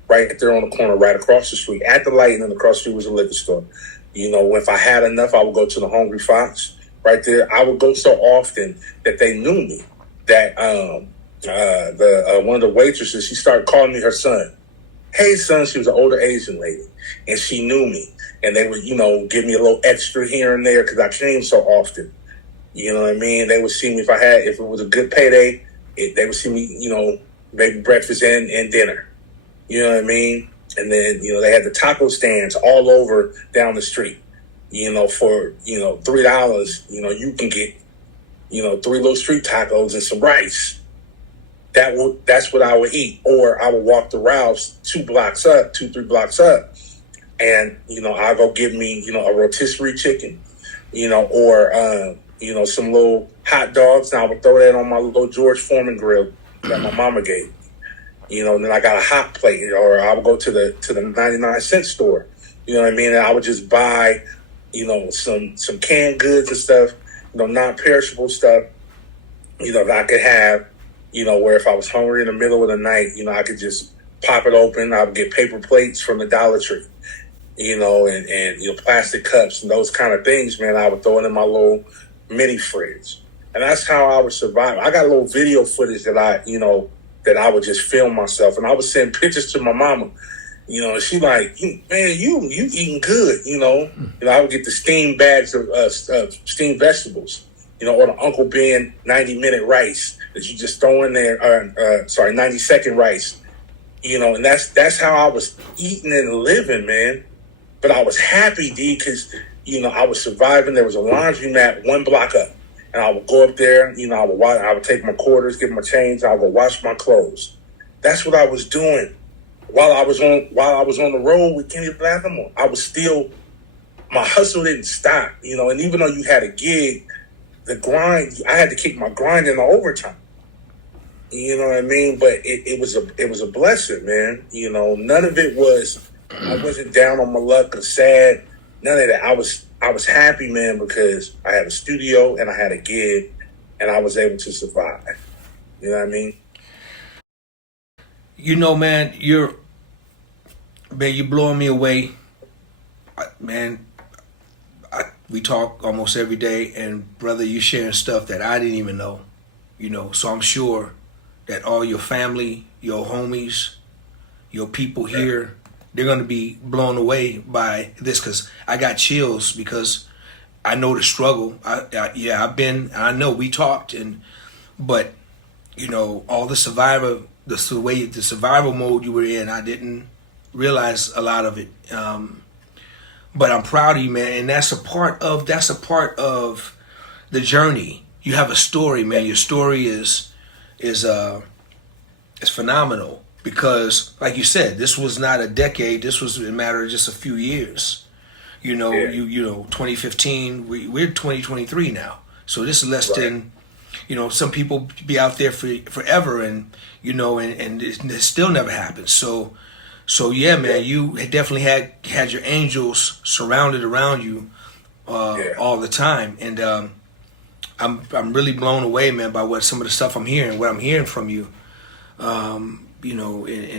right there on the corner, right across the street at the light, and then across the street was a liquor store. If I had enough, I would go to the Hungry Fox right there. I would go so often that they knew me. That one of the waitresses, she started calling me her son. Hey, son. She was an older Asian lady, and she knew me. And they would, give me a little extra here and there because I came so often. You know what I mean? They would see me if it was a good payday. They would see me, maybe breakfast and dinner. You know what I mean? And then, they had the taco stands all over down the street. For, $3, you can get, 3 little street tacos and some rice. That's what I would eat. Or I would walk the Ralphs 2, 3 blocks up. And, I'll go get me, a rotisserie chicken, or, some little hot dogs. And I would throw that on my little George Foreman grill that my mama gave me. And then I got a hot plate, or I would go to the 99-cent store. You know what I mean? And I would just buy, some canned goods and stuff, non-perishable stuff, that I could have, where if I was hungry in the middle of the night, I could just pop it open. I would get paper plates from the Dollar Tree, and plastic cups and those kind of things, man. I would throw it in my little mini fridge. And that's how I would survive. I got a little video footage that I would just film myself, and I would send pictures to my mama. She like, man, you eating good, I would get the steamed bags of steamed vegetables, or the Uncle Ben 90-minute rice that you just throw in there, 90-second rice, and that's how I was eating and living, man. But I was happy, D, because, I was surviving. There was a laundromat 1 block up, and I would go up there, I would take my quarters, get my change, I would go wash my clothes. That's what I was doing. While I was on the road with Kenny Blackmore, my hustle didn't stop, and even though you had a gig, the grind, I had to keep my grind in the overtime. You know what I mean? But it was a blessing, man. None of it was, I wasn't down on my luck or sad. None of that. I was happy, man, because I had a studio and I had a gig and I was able to survive. You know what I mean? Man, you're blowing me away. We talk almost every day, and brother, you sharing stuff that I didn't even know. So I'm sure that all your family, your homies, your people here, they're going to be blown away by this, because I got chills, because I know the struggle. I know we talked, but all the survival mode you were in, I didn't realize a lot of it. But I'm proud of you, man, and that's a part of the journey. You have a story, man. Your story is phenomenal because, like you said, this was not a decade. This was a matter of just a few years. 2015. We're 2023 now, so this is less than. Some people be out there for forever, and it still never happens. So yeah, man, you definitely had your angels surrounded around you all the time, and I'm really blown away, man, by what some of the stuff I'm hearing from you. And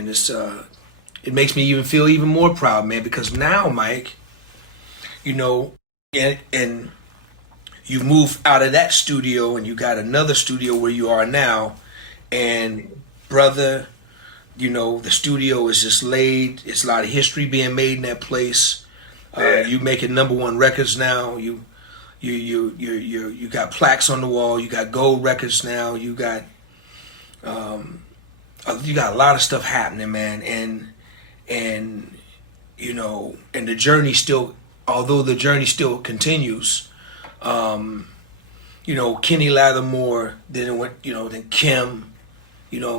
it's it makes me even feel even more proud, man, because now, Mike, and you've moved out of that studio and you got another studio where you are now, and brother, the studio is just laid. It's a lot of history being made in that place. You making #1 records now. You got plaques on the wall. You got gold records now. You got a lot of stuff happening, man. And the journey still, although the journey still continues. Kenny Lattimore, then Kim. Kim.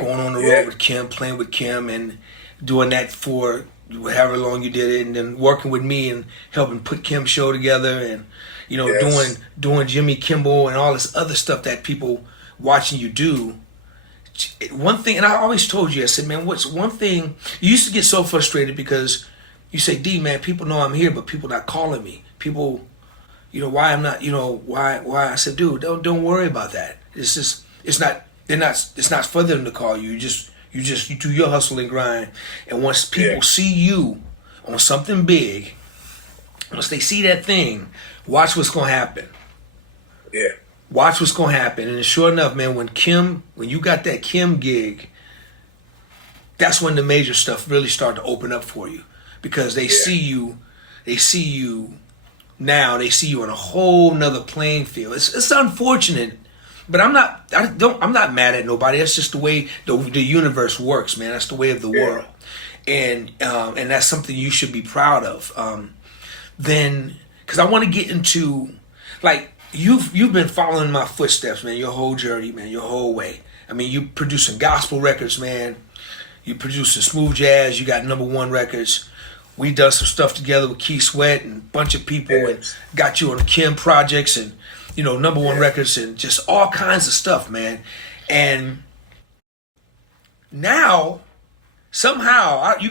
Going on the road with Kim, playing with Kim, and doing that for however long you did it, and then working with me and helping put Kim's show together, and doing Jimmy Kimmel and all this other stuff that people watching you do. One thing, and I always told you, I said, man, what's one thing you used to get so frustrated because you say, D, man, people know I'm here, but people not calling me. People, why I'm not, why I said, dude, don't worry about that. It's not for them to call you. You do your hustle and grind. And once people see you on something big, once they see that thing, watch what's gonna happen. Yeah. Watch what's gonna happen. And sure enough, man, when you got that Kim gig, that's when the major stuff really started to open up for you. Because they see you now, they see you on a whole nother playing field. It's unfortunate. But I'm not mad at nobody. That's just the way the universe works, man. That's the way of the world, and that's something you should be proud of. Then, because I want to get into, like, you've been following my footsteps, man. Your whole journey, man. Your whole way. I mean, you producing gospel records, man. You producing smooth jazz. You got #1 records. We done some stuff together with Key Sweat and a bunch of people, and got you on the Kim projects and. #1 records and just all kinds of stuff, man. And now, somehow, you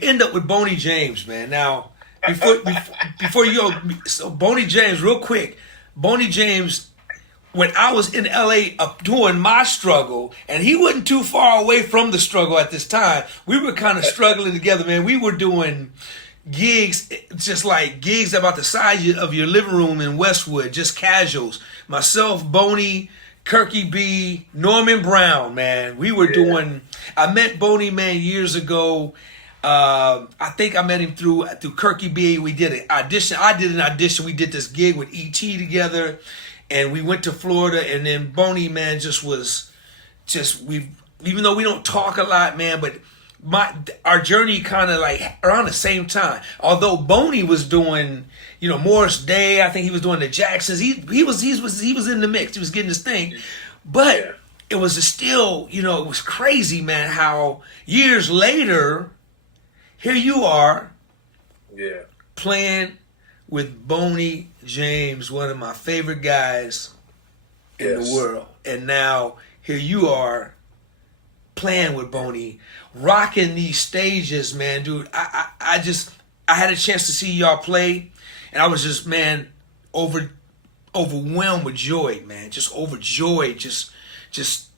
end up with Boney James, man. Now, before you go, so Boney James, real quick. Boney James, when I was in LA doing my struggle, and he wasn't too far away from the struggle at this time, we were kind of struggling together, man. We were doing gigs, just like gigs about the size of your living room in Westwood, just casuals. Myself, Boney, Kirky B, Norman Brown, man. We were doing. I met Boney, man, years ago. I think I met him through Kirky B. We did an audition. I did an audition. We did this gig with E.T. together, and we went to Florida. And then Boney, man, even though we don't talk a lot, man, but. Our journey kind of like around the same time. Although Boney was doing, Morris Day, I think he was doing the Jacksons. He was in the mix. He was getting his thing, but it was still, it was crazy, man. How years later, here you are, playing with Boney James, one of my favorite guys in the world, and now here you are playing with Boney. Rocking these stages, man, dude. I had a chance to see y'all play, and I was just, man, overwhelmed with joy, man. Just overjoyed, just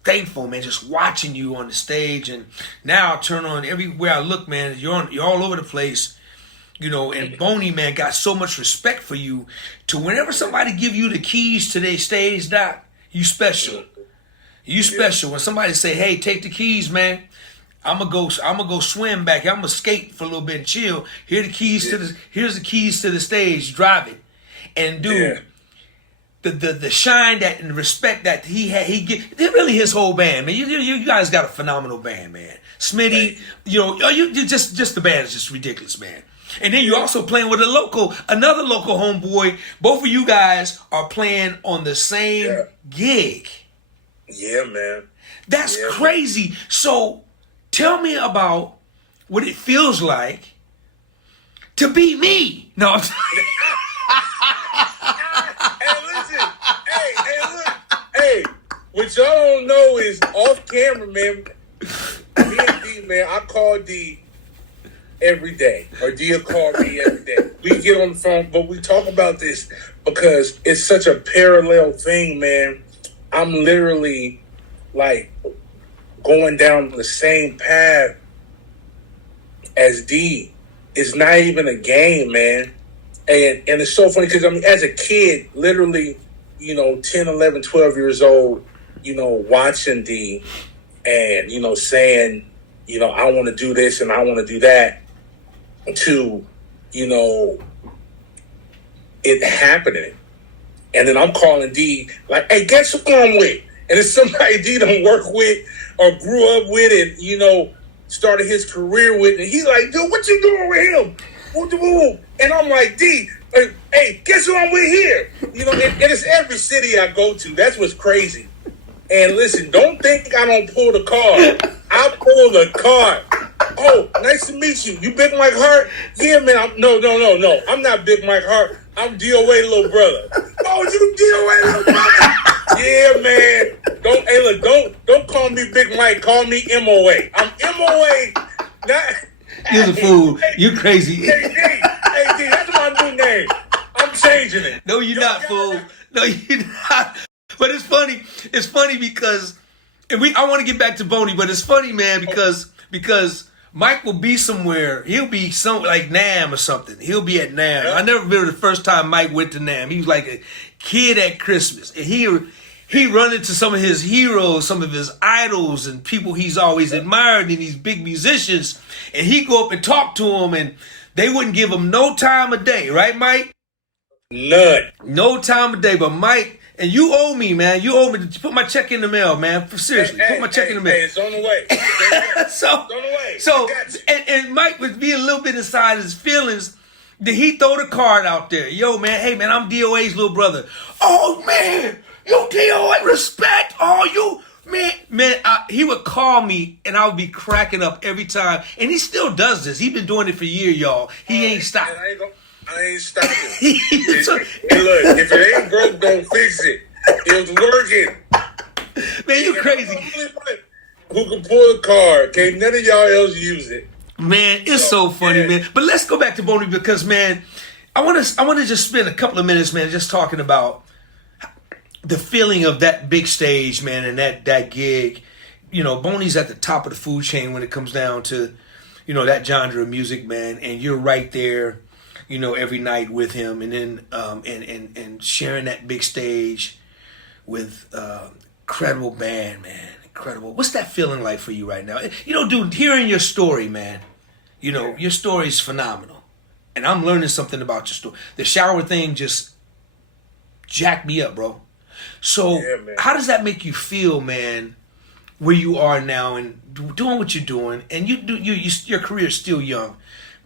thankful, man. Just watching you on the stage, and now I turn on everywhere I look, man. You're all over the place, And Boney, man, got so much respect for you. To whenever somebody give you the keys to their stage, Doc, you special. You special. When somebody say, "Hey, take the keys, man. I'm gonna go swim back. I'm gonna skate for a little bit and chill. Here's the keys to the stage. Drive it." And dude, the shine that and respect that he had. They're really his whole band, man. You guys got a phenomenal band, man. Smitty, you just the band is just ridiculous, man. And then you're also playing with another local homeboy. Both of you guys are playing on the same gig. Yeah, man. That's crazy. Man. So tell me about what it feels like to be me. No. Hey, listen. Hey, what y'all don't know is off camera, man. Me and D, man, I call D every day, or D will call me every day. We get on the phone, but we talk about this because it's such a parallel thing, man. I'm literally like going down the same path as D. It's not even a game, man. And it's so funny because, I mean, as a kid, literally, 10, 11, 12 years old, watching D and, saying, I want to do this and I want to do that, to, it happening. And then I'm calling D like, hey, guess who I'm with? And it's somebody D don't work with or grew up with and, started his career with. And he's like, dude, what you doing with him? And I'm like, D, hey, guess who I'm with here? And it's every city I go to. That's what's crazy. And listen, don't think I don't pull the card. I pull the card. Oh, nice to meet you. You Big Mike Hart? Yeah, man. No. I'm not Big Mike Hart. I'm DOA little brother. Oh, you DOA little brother? Yeah, man. Don't call me Big Mike. Call me MOA. I'm MOA. Not. You're the fool. You crazy. Hey, D, that's my new name. I'm changing it. No, you're not, fool. No, you're not. But it's funny. It's funny because, and I want to get back to Boney, but it's funny, man, because Mike will be somewhere. He'll be like NAM or something. He'll be at NAM. I never remember the first time Mike went to NAM. He was like a kid at Christmas, and he run into some of his heroes, some of his idols, and people he's always admired, and these big musicians, and he'd go up and talk to them, and they wouldn't give him no time of day, right, Mike? None. No time of day, but Mike. And you owe me, man. You owe me to put my check in the mail, man. Seriously, put my check in the mail. Hey, it's on the way. It's on the way. So, and Mike was being a little bit inside his feelings. Did he throw the card out there? Yo, man, hey, man, I'm DOA's little brother. Oh, man, you DOA, respect. Oh, you, man, he would call me, and I would be cracking up every time. And he still does this. He's been doing it for years, y'all. He ain't stopped. I ain't stopping. Hey, look, if it ain't broke, don't fix it. It was working. Man, you crazy. Who can pull a card? Can't none of y'all else use it. Man, it's so funny, man. But let's go back to Boney because, man, I want to just spend a couple of minutes, man, just talking about the feeling of that big stage, man, and that gig. Boney's at the top of the food chain when it comes down to, that genre of music, man, and you're right there. Every night with him, and then and sharing that big stage with incredible band, man, incredible. What's that feeling like for you right now? Dude, hearing your story, man, your story is phenomenal, and I'm learning something about your story. The shower thing just jacked me up, bro. So how does that make you feel, man, where you are now and doing what you're doing, and your career is still young?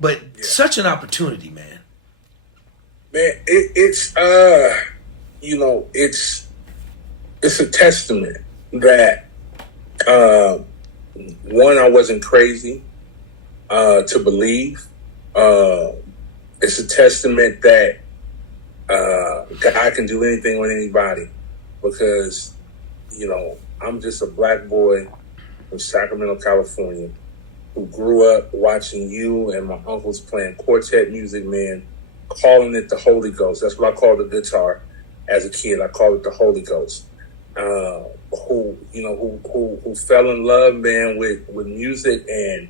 But such an opportunity, man. Man, it's a testament that one, I wasn't crazy to believe. It's a testament that God can do anything with anybody, because I'm just a black boy from Sacramento, California, who grew up watching you and my uncles playing quartet music, man, calling it the Holy Ghost. That's what I called the guitar as a kid. I called it the Holy Ghost. Who fell in love, man, with music, and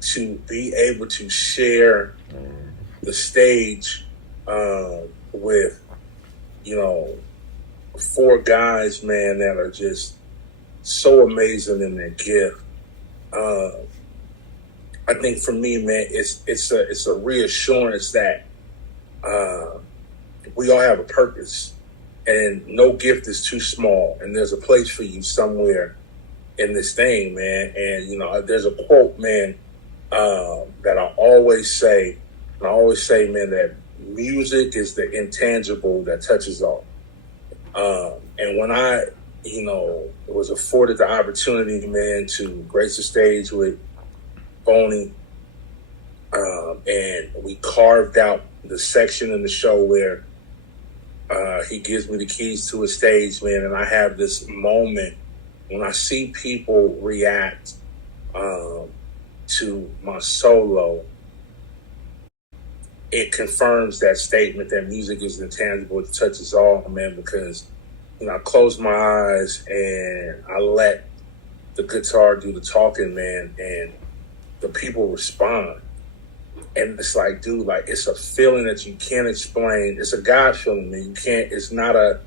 to be able to share the stage with, four guys, man, that are just so amazing in their gift. I think for me, man, it's a reassurance that we all have a purpose, and no gift is too small, and there's a place for you somewhere in this thing, man. And there's a quote, man, that I always say, man, that music is the intangible that touches all. And when I, was afforded the opportunity, man, to grace the stage with Boney, and we carved out the section in the show where he gives me the keys to a stage, man, and I have this moment when I see people react to my solo. It confirms that statement that music is intangible, it touches all, man, because I close my eyes and I let the guitar do the talking, man, and the people respond. And it's like, dude, like, it's a feeling that you can't explain. It's a God feeling, man. It's not a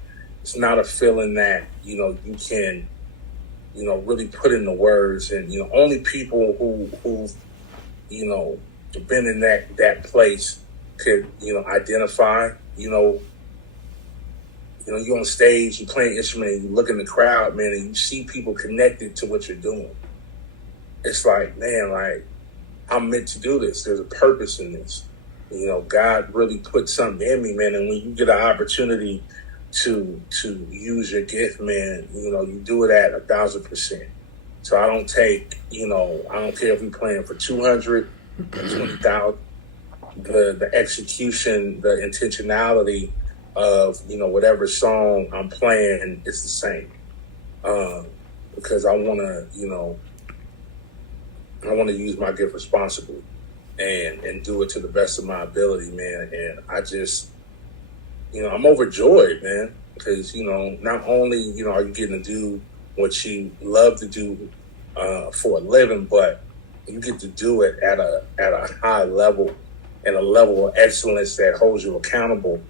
feeling that, you can, really put into words. And, only people who've been in that place could, identify, you're on stage, you play an instrument, and you look in the crowd, man, and you see people connected to what you're doing. It's like, man, like, I'm meant to do this. There's a purpose in this. God really put something in me, man. And when you get an opportunity to use your gift, man, you do it at 1,000%. So I don't take, I don't care if we're playing for 200 or 20,000. The execution, the intentionality of, whatever song I'm playing is the same. Because I want to use my gift responsibly and do it to the best of my ability, man. And I just, I'm overjoyed, man, because, not only, are you getting to do what you love to do for a living, but you get to do it at a high level and a level of excellence that holds you accountable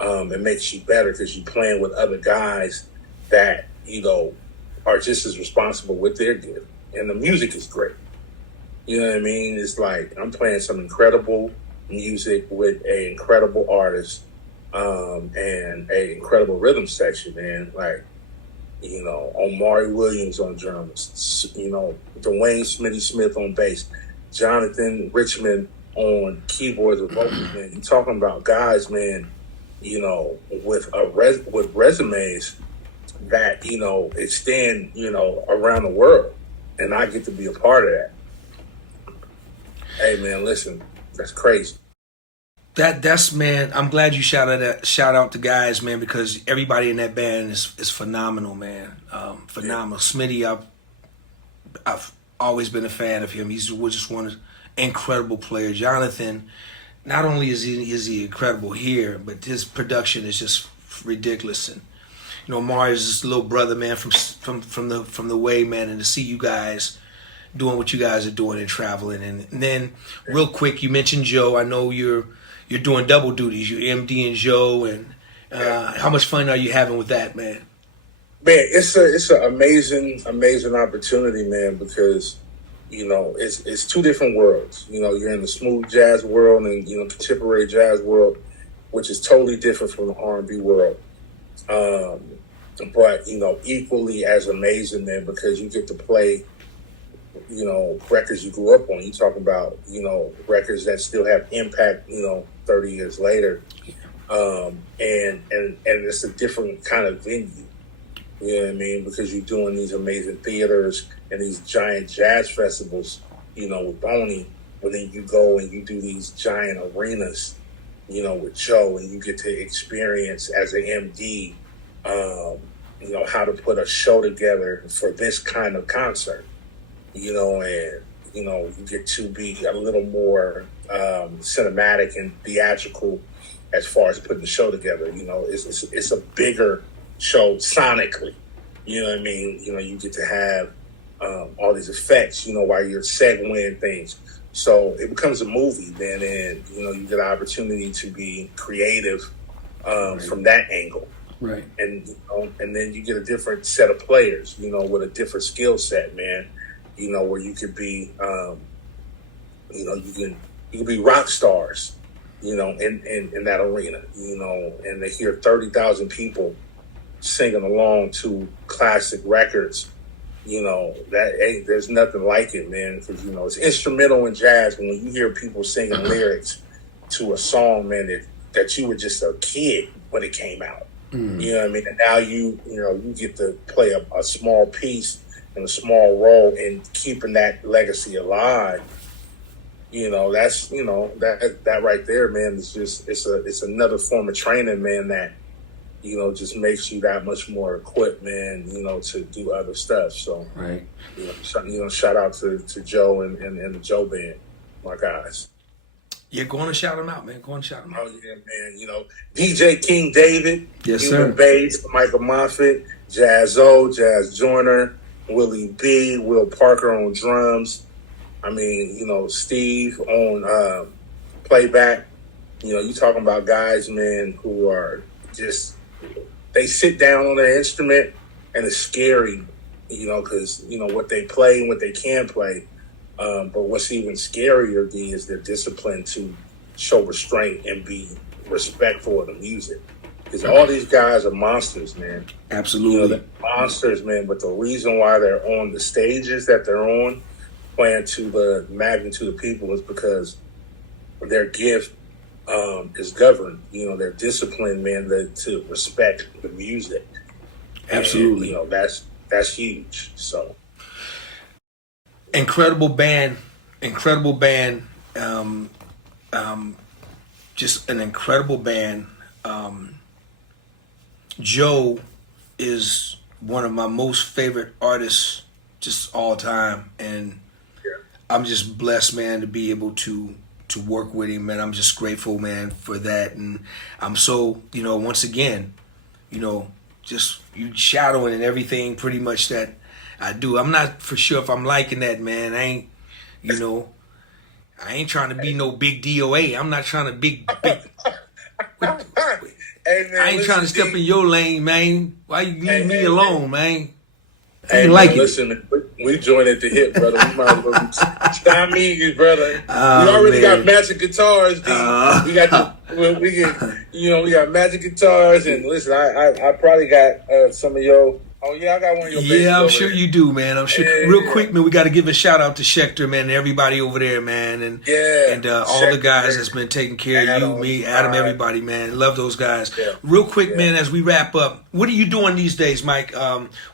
and makes you better because you're playing with other guys that, are just as responsible with their gift. And the music is great. You know what I mean? It's like I'm playing some incredible music with an incredible artist and an incredible rhythm section, man. Like, Omari Williams on drums, Dwayne Smitty Smith on bass, Jonathan Richmond on keyboards and vocals, man. You're talking about guys, man, with resumes that, extend, around the world. And I get to be a part of that. Hey, man, listen, that's crazy. That's man. I'm glad you shout out the guys, man, because everybody in that band is phenomenal, man. Phenomenal. Smitty, I've always been a fan of him. He's just one incredible player. Jonathan, not only is he incredible here, but his production is just ridiculous. And Mari's just a little brother, man, from the way, man, and to see you guys doing what you guys are doing and traveling. And then real quick, you mentioned Joe. I know you're doing double duties. You're MD and Joe, and how much fun are you having with that, man? Man, it's an amazing opportunity, man, because it's two different worlds. You're in the smooth jazz world and contemporary jazz world, which is totally different from the R&B world. But equally as amazing, man, because you get to play records you grew up on. You talk about, records that still have impact, 30 years later. And it's a different kind of venue. You know what I mean? Because you're doing these amazing theaters and these giant jazz festivals, with Boney, but then you go and you do these giant arenas, with Joe, and you get to experience as an MD, how to put a show together for this kind of concert. And you get to be a little more cinematic and theatrical as far as putting the show together. It's a bigger show sonically. You know what I mean? You get to have all these effects, while you're segueing things. So it becomes a movie then, and you get an opportunity to be creative from that angle. Right. And and then you get a different set of players, with a different skill set, man. Where you could be, you can be rock stars, in that arena, and to hear 30,000 people singing along to classic records, there's nothing like it, man. Because it's instrumental in jazz. When you hear people singing lyrics to a song, man, that you were just a kid when it came out. You know what I mean? And now you get to play a small piece and a small role in keeping that legacy alive. That's that right there, man. It's just it's another form of training, man. That just makes you that much more equipped, man. To do other stuff. So right. Shout out to Joe and the Joe Band, my guys. Yeah, go on and shout them out, man. Go on and shout them out. Oh yeah, man. DJ King David, yes, Human sir. Bass, Michael Moffitt, Jazz-O, Jazz Joyner, Willie B, Will Parker on drums. I mean, Steve on playback. You talking about guys, man, who are just, they sit down on their instrument and it's scary, because, what they play and what they can play. But what's even scarier, D, is their discipline to show restraint and be respectful of the music. Because all these guys are monsters, man. Absolutely. They're monsters, man. But the reason why they're on the stages that they're on, playing to the magnitude of people, is because their gift is governed. Their discipline, man, to respect the music. Absolutely. And, that's huge. So. Incredible band. Just an incredible band. Joe is one of my most favorite artists just all time, and I'm just blessed, man, to be able to work with him, man. I'm just grateful, man, for that. And I'm so, once again, just you shadowing and everything pretty much that I do. I'm not for sure if I'm liking that, man. I ain't trying to be no big DOA. I'm not trying to big Hey, man, I ain't trying to step in your lane, man. Why you leave me alone, man? I Hey, ain't man, like it. listen, we joined at the hip, brother. We might as well be Stymie, brother. Oh, we already man. got magic guitars, D. We got we got magic guitars, and listen, I probably got some of your. Oh yeah, I got one of your. basses Yeah, I'm over sure there. you do, man. I'm sure. Yeah, Real yeah. quick, man, we got to give a shout out to Schecter, man, and everybody over there, man, and Yeah, all the Schecter, guys that's been taking care of Adam, you, me, Adam, Ryan. everybody, man. Love those guys. Yeah. Real quick, Yeah. man, as we wrap up, what are you doing these days, Mike?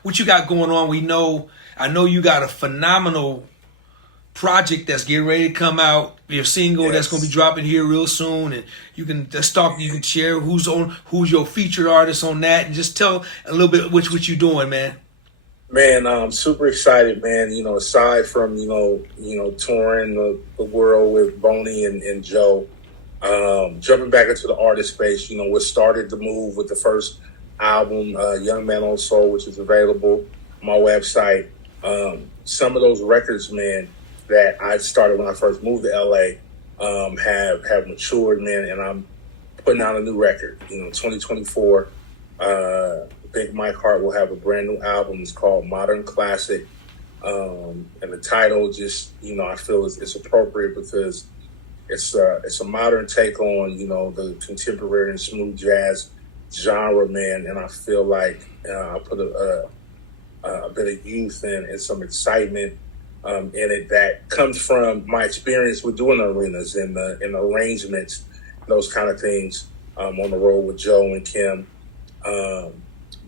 What you got going on? I know you got a phenomenal project that's getting ready to come out. Your single that's Yes. going to be dropping here real soon, and you can share who's your featured artist on that, and just tell a little bit what you doing, man. Man, I'm super excited, man. Aside from touring the world with Boney and Joe, jumping back into the artist space. What started the move with the first album, Young Man on Soul, which is available on my website. Some of those records, man, that I started when I first moved to LA, have matured, man, and I'm putting out a new record. 2024. Big Mike Hart will have a brand new album. It's called Modern Classic, and the title just I feel it's appropriate because it's a modern take on the contemporary and smooth jazz genre, man. And I feel like I put a bit of youth and some excitement in it that comes from my experience with doing the arenas and the arrangements, those kind of things on the road with Joe and Kim.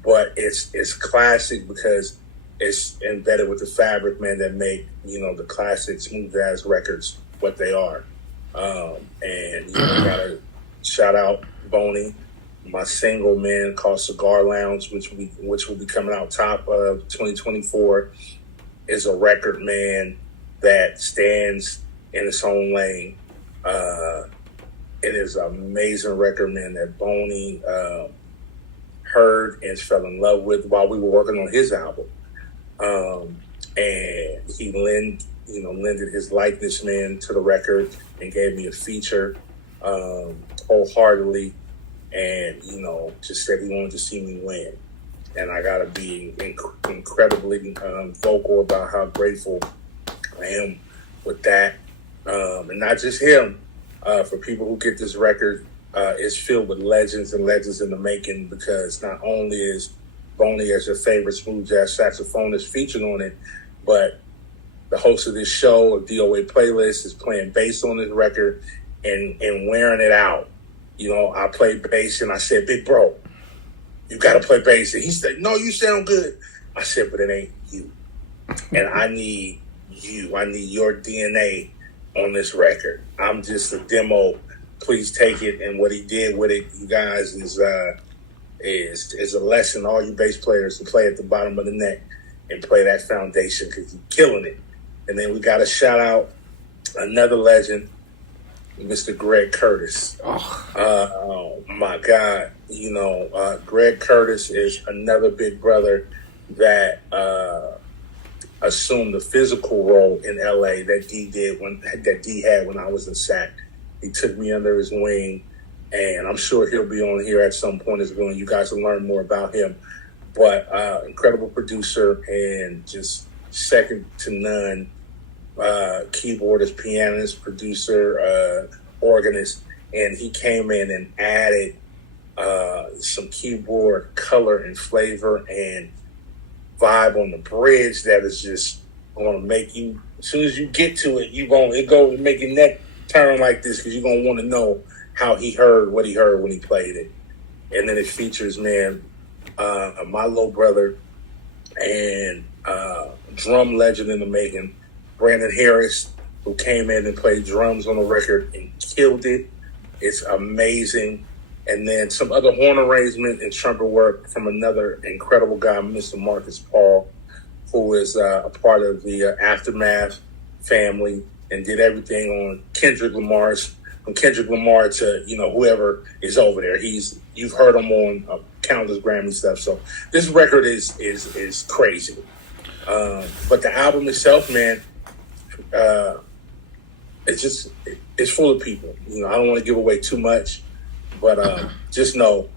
But it's classic because it's embedded with the fabric, man, that make the classic smooth jazz records what they are. And I gotta shout out Boney. My single, man, called Cigar Lounge, which will be coming out top of 2024, is a record, man, that stands in its own lane. It is an amazing record, man, that Boney heard and fell in love with while we were working on his album. And he lended his likeness, man, to the record and gave me a feature wholeheartedly. And, just said he wanted to see me win. And I got to be incredibly vocal about how grateful I am with that. And not just him, for people who get this record, it's filled with legends and legends in the making, because not only is Boney as your favorite smooth jazz saxophonist featured on it, but the host of this show, a DOA playlist, is playing bass on this record and wearing it out. You know, I played bass and I said, "Big bro, you got to play bass." And he said, "No, you sound good." I said, "But it ain't you. And I need you. I need your DNA on this record. I'm just a demo. Please take it." And what he did with it, you guys, is a lesson to all you bass players to play at the bottom of the neck and play that foundation, because you're killing it. And then we got to shout out another legend, Mr. Greg Curtis. Oh my God. You know, Greg Curtis is another big brother that assumed the physical role in LA that D had when I was in SAC. He took me under his wing, and I'm sure he'll be on here at some point as well, and you guys will learn more about him. But incredible producer and just second to none keyboardist, pianist, producer, organist, and he came in and added some keyboard color and flavor and vibe on the bridge that is just going to make you, as soon as you get to it, make your neck turn like this, because you're going to want to know how he heard what he heard when he played it. And then it features, man, my little brother and drum legend in the making, Brandon Harris, who came in and played drums on the record and killed it. It's amazing. And then some other horn arrangement and trumpet work from another incredible guy, Mr. Marcus Paul, who is a part of the Aftermath family and did everything on Kendrick Lamar's, from Kendrick Lamar to, you know, whoever is over there. You've heard him on countless Grammy stuff. So this record is crazy. But the album itself, man, it's full of people. You know, I don't want to give away too much, but just know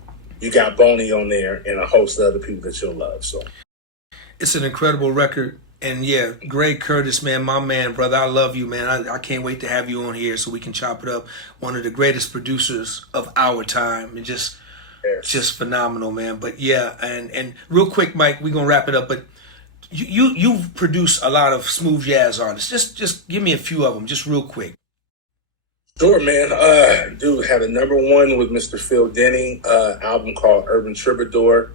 you got Boney on there and a host of other people that you'll love. So it's an incredible record. And yeah, Greg Curtis, man, my man, brother, I love you, man. I can't wait to have you on here so we can chop it up. One of the greatest producers of our time, and just phenomenal, man. But yeah, and real quick, Mike, we're gonna wrap it up. But you've produced a lot of smooth jazz artists. Just give me a few of them, just real quick. Sure, man. Dude, had a number one with Mr. Phil Denny, album called Urban Troubadour.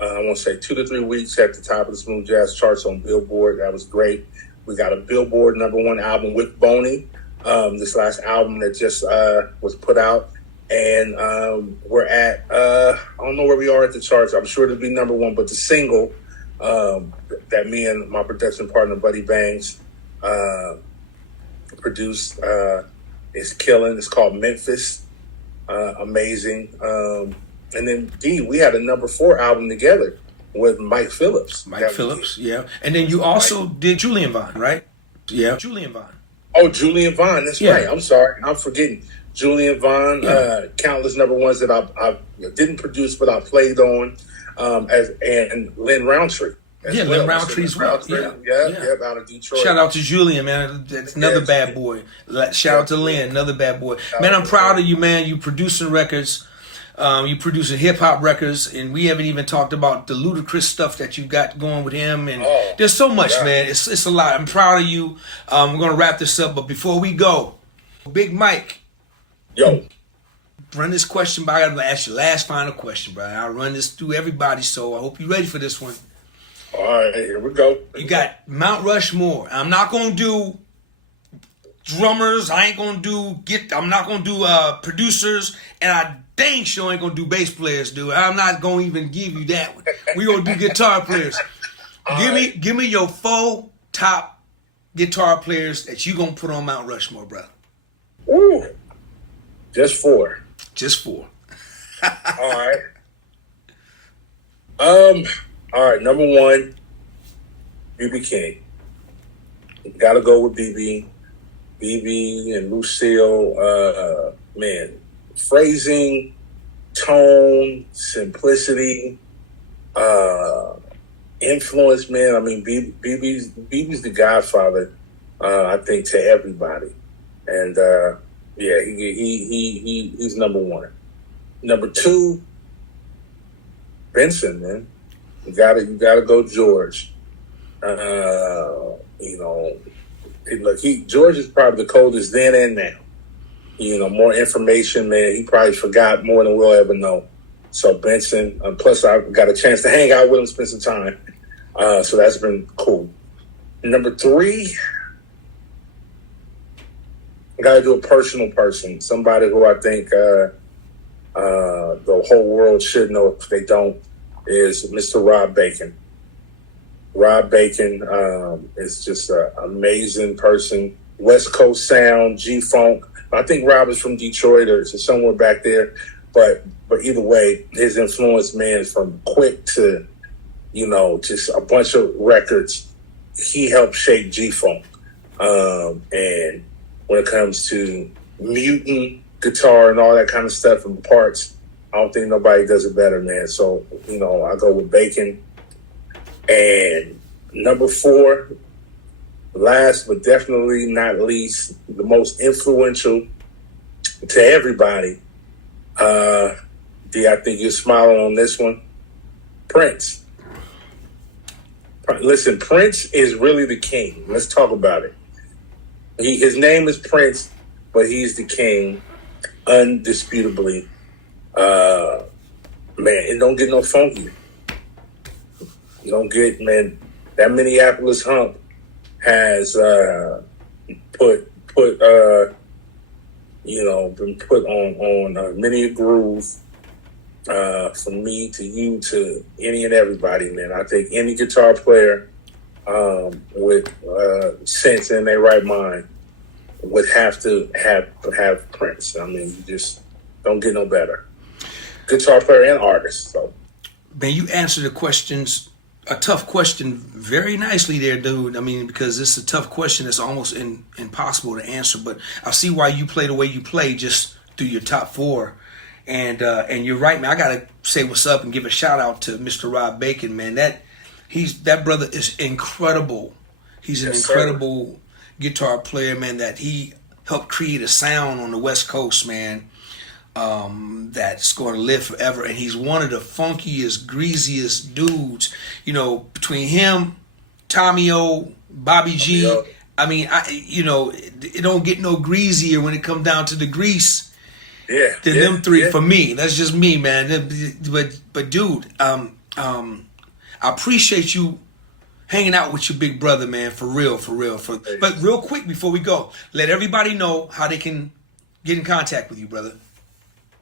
I want to say 2 to 3 weeks at the top of the smooth jazz charts on Billboard. That was great. We got a Billboard #1 album with Boney, this last album that just was put out. And we're at, I don't know where we are at the charts. I'm sure it'll be #1, but the single that me and my production partner, Buddy Bangs, produced is killing. It's called Memphis. Amazing. And then we had a #4 album together with Mike Phillips. Yeah. And then you also did Julian Vaughn, right? Yeah, Julian Vaughn. Oh, Julian Vaughn, that's right. I'm sorry, I'm forgetting. Julian Vaughn, countless #1s that I didn't produce, but I played on, and Lynn Roundtree. Lynn Roundtree as well. Yeah, out of Detroit. Shout out to Julian, man. That's another bad boy. Shout out to Lynn, another bad boy. Man, I'm proud of you, man. You producing records. You producing hip hop records, and we haven't even talked about the ludicrous stuff that you got going with him. And there's so much, man. It's a lot. I'm proud of you. We're gonna wrap this up, but before we go, Big Mike, run this question by. I gotta ask you last final question, bro. I'll run this through everybody, so I hope you're ready for this one. All right, here we go. You got Mount Rushmore. I'm not gonna do drummers. I'm not gonna do producers, and I dang sure ain't gonna do bass players, dude. I'm not gonna even give you that one. We gonna do guitar players. Give me your 4 top guitar players that you gonna put on Mount Rushmore, bro. Ooh, just 4. Just 4. All right. All right. #1, BB King. Gotta go with BB. BB and Lucille. Man. Phrasing, tone, simplicity, influence, man. I mean, BB's the godfather, I think, to everybody. And yeah, he's number one. Number two, Benson, man. You gotta go George. You know, look, George is probably the coldest then and now. You know, more information, man. He probably forgot more than we'll ever know. So Benson, plus I got a chance to hang out with him, spend some time. So that's been cool. Number three, I got to do a personal person, somebody who I think the whole world should know if they don't, is Mr. Rob Bacon. Rob Bacon is just an amazing person. West Coast sound, G-Funk. I think Rob is from Detroit or somewhere back there. But either way, his influence, man, is from Quick to, you know, just a bunch of records. He helped shape G-Funk. And when it comes to mutant guitar and all that kind of stuff and parts, I don't think nobody does it better, man. So, you know, I go with Bacon. And number four, last but definitely not least, the most influential to everybody. D, I think you're smiling on this one. Prince. Listen, Prince is really the king. Let's talk about it. His name is Prince, but he's the king, undisputably. Man, it don't get no funkier. You don't get, man, that Minneapolis hump has been put on many a groove from me to you to any and everybody, man. I think any guitar player with sense in their right mind would have to have Prince. I mean, you just don't get no better. Guitar player and artist. So, man, you answered the questions, a tough question, very nicely there, dude. I mean, because this is a tough question that's almost impossible to answer. But I see why you play the way you play, just through your top four. And you're right, man. I gotta say what's up and give a shout out to Mr. Rob Bacon, man. That brother is incredible. He's an incredible guitar player, man. That he helped create a sound on the West Coast, man. That's going to live forever, and he's one of the funkiest, greasiest dudes. You know, between him, Tommy O, Bobby G. I mean, it don't get no greasier when it comes down to the grease. Than them three for me. That's just me, man. But dude, I appreciate you hanging out with your big brother, man. For real. But real quick before we go, let everybody know how they can get in contact with you, brother.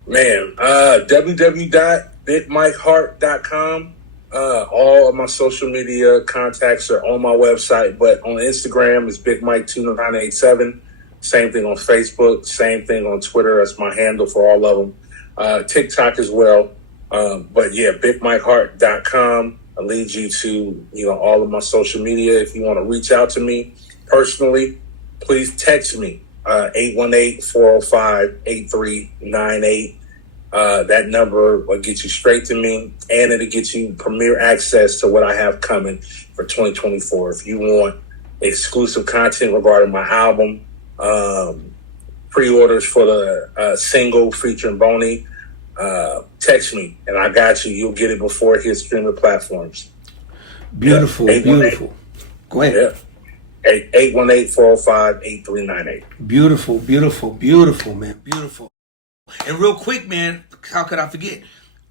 Man, www.bigmikehart.com. All of my social media contacts are on my website, but on Instagram it's BigMike2987. Same thing on Facebook, same thing on Twitter. That's my handle for all of them. TikTok as well. But yeah, BigMikeHart.com. I'll lead you to, all of my social media. If you want to reach out to me personally, please text me, 818-405-8398. That number will get you straight to me, and it'll get you premier access to what I have coming for 2024. If you want exclusive content regarding my album, pre-orders for the single featuring Boney, text me and I got you. You'll get it before it hits streaming platforms. Beautiful. Go ahead. Yeah. 818-405-8398. Beautiful, man. Beautiful. And real quick, man, how could I forget?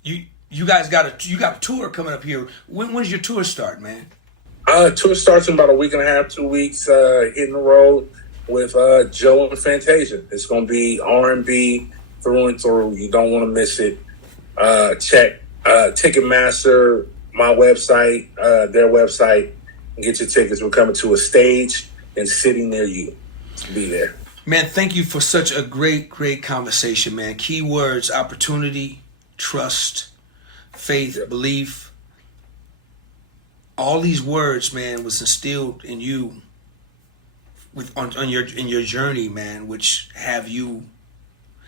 You guys got a tour coming up here. When's your tour start, man? Tour starts in about a week and a half, 2 weeks, hitting the road with Joe and Fantasia. It's going to be R&B through and through. You don't want to miss it. Check Ticketmaster, my website, their website, and get your tickets. We're coming to a stage and city near you. Be there. Man, thank you for such a great conversation, man. Keywords: opportunity, trust, faith, belief. All these words, man, was instilled in you in your journey, man, which have you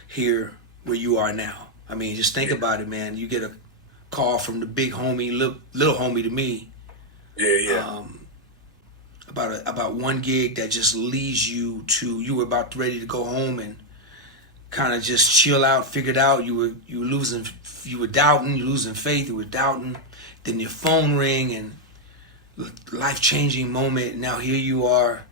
here where you are now. I mean, just think about it, man. You get a call from the big homie, little homie to me. Yeah. A about one gig that just leads you to, you were about ready to go home and kind of just chill out, figured out you were doubting, you losing faith, you were doubting. Then your phone ring and life-changing moment. Now here you are.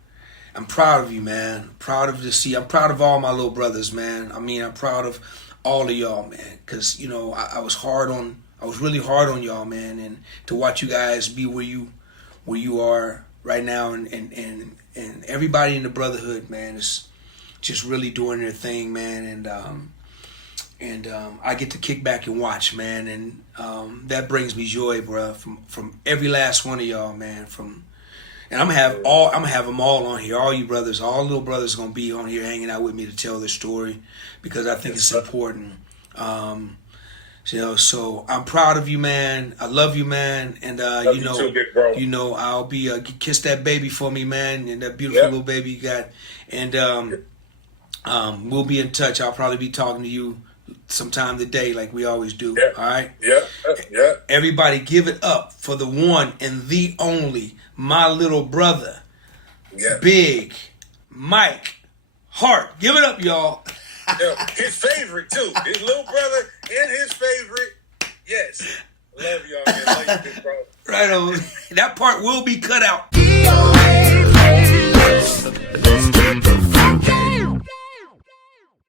I'm proud of you, man. I'm proud of all my little brothers, man. I mean, I'm proud of all of y'all, man. Cause you know, I was really hard on y'all, man. And to watch you guys be where you are right now, and everybody in the brotherhood, man, is just really doing their thing, man. And I get to kick back and watch, man, and that brings me joy, bro. From every last one of y'all, man. And I'm gonna have them all on here. All you brothers, all little brothers, gonna be on here hanging out with me to tell their story, because I think it's important. So I'm proud of you, man. I love you, man. And love you too, big bro. you know, I'll be kiss that baby for me, man, and that beautiful little baby you got. And we'll be in touch. I'll probably be talking to you sometime today, like we always do. Yeah. All right. Yeah. Everybody, give it up for the one and the only, my little brother, Big Mike Hart. Give it up, y'all. Yeah, his favorite too. His little brother and his favorite. Yes. Love y'all, man. Love you, big bro. Right on. That part will be cut out. DOA.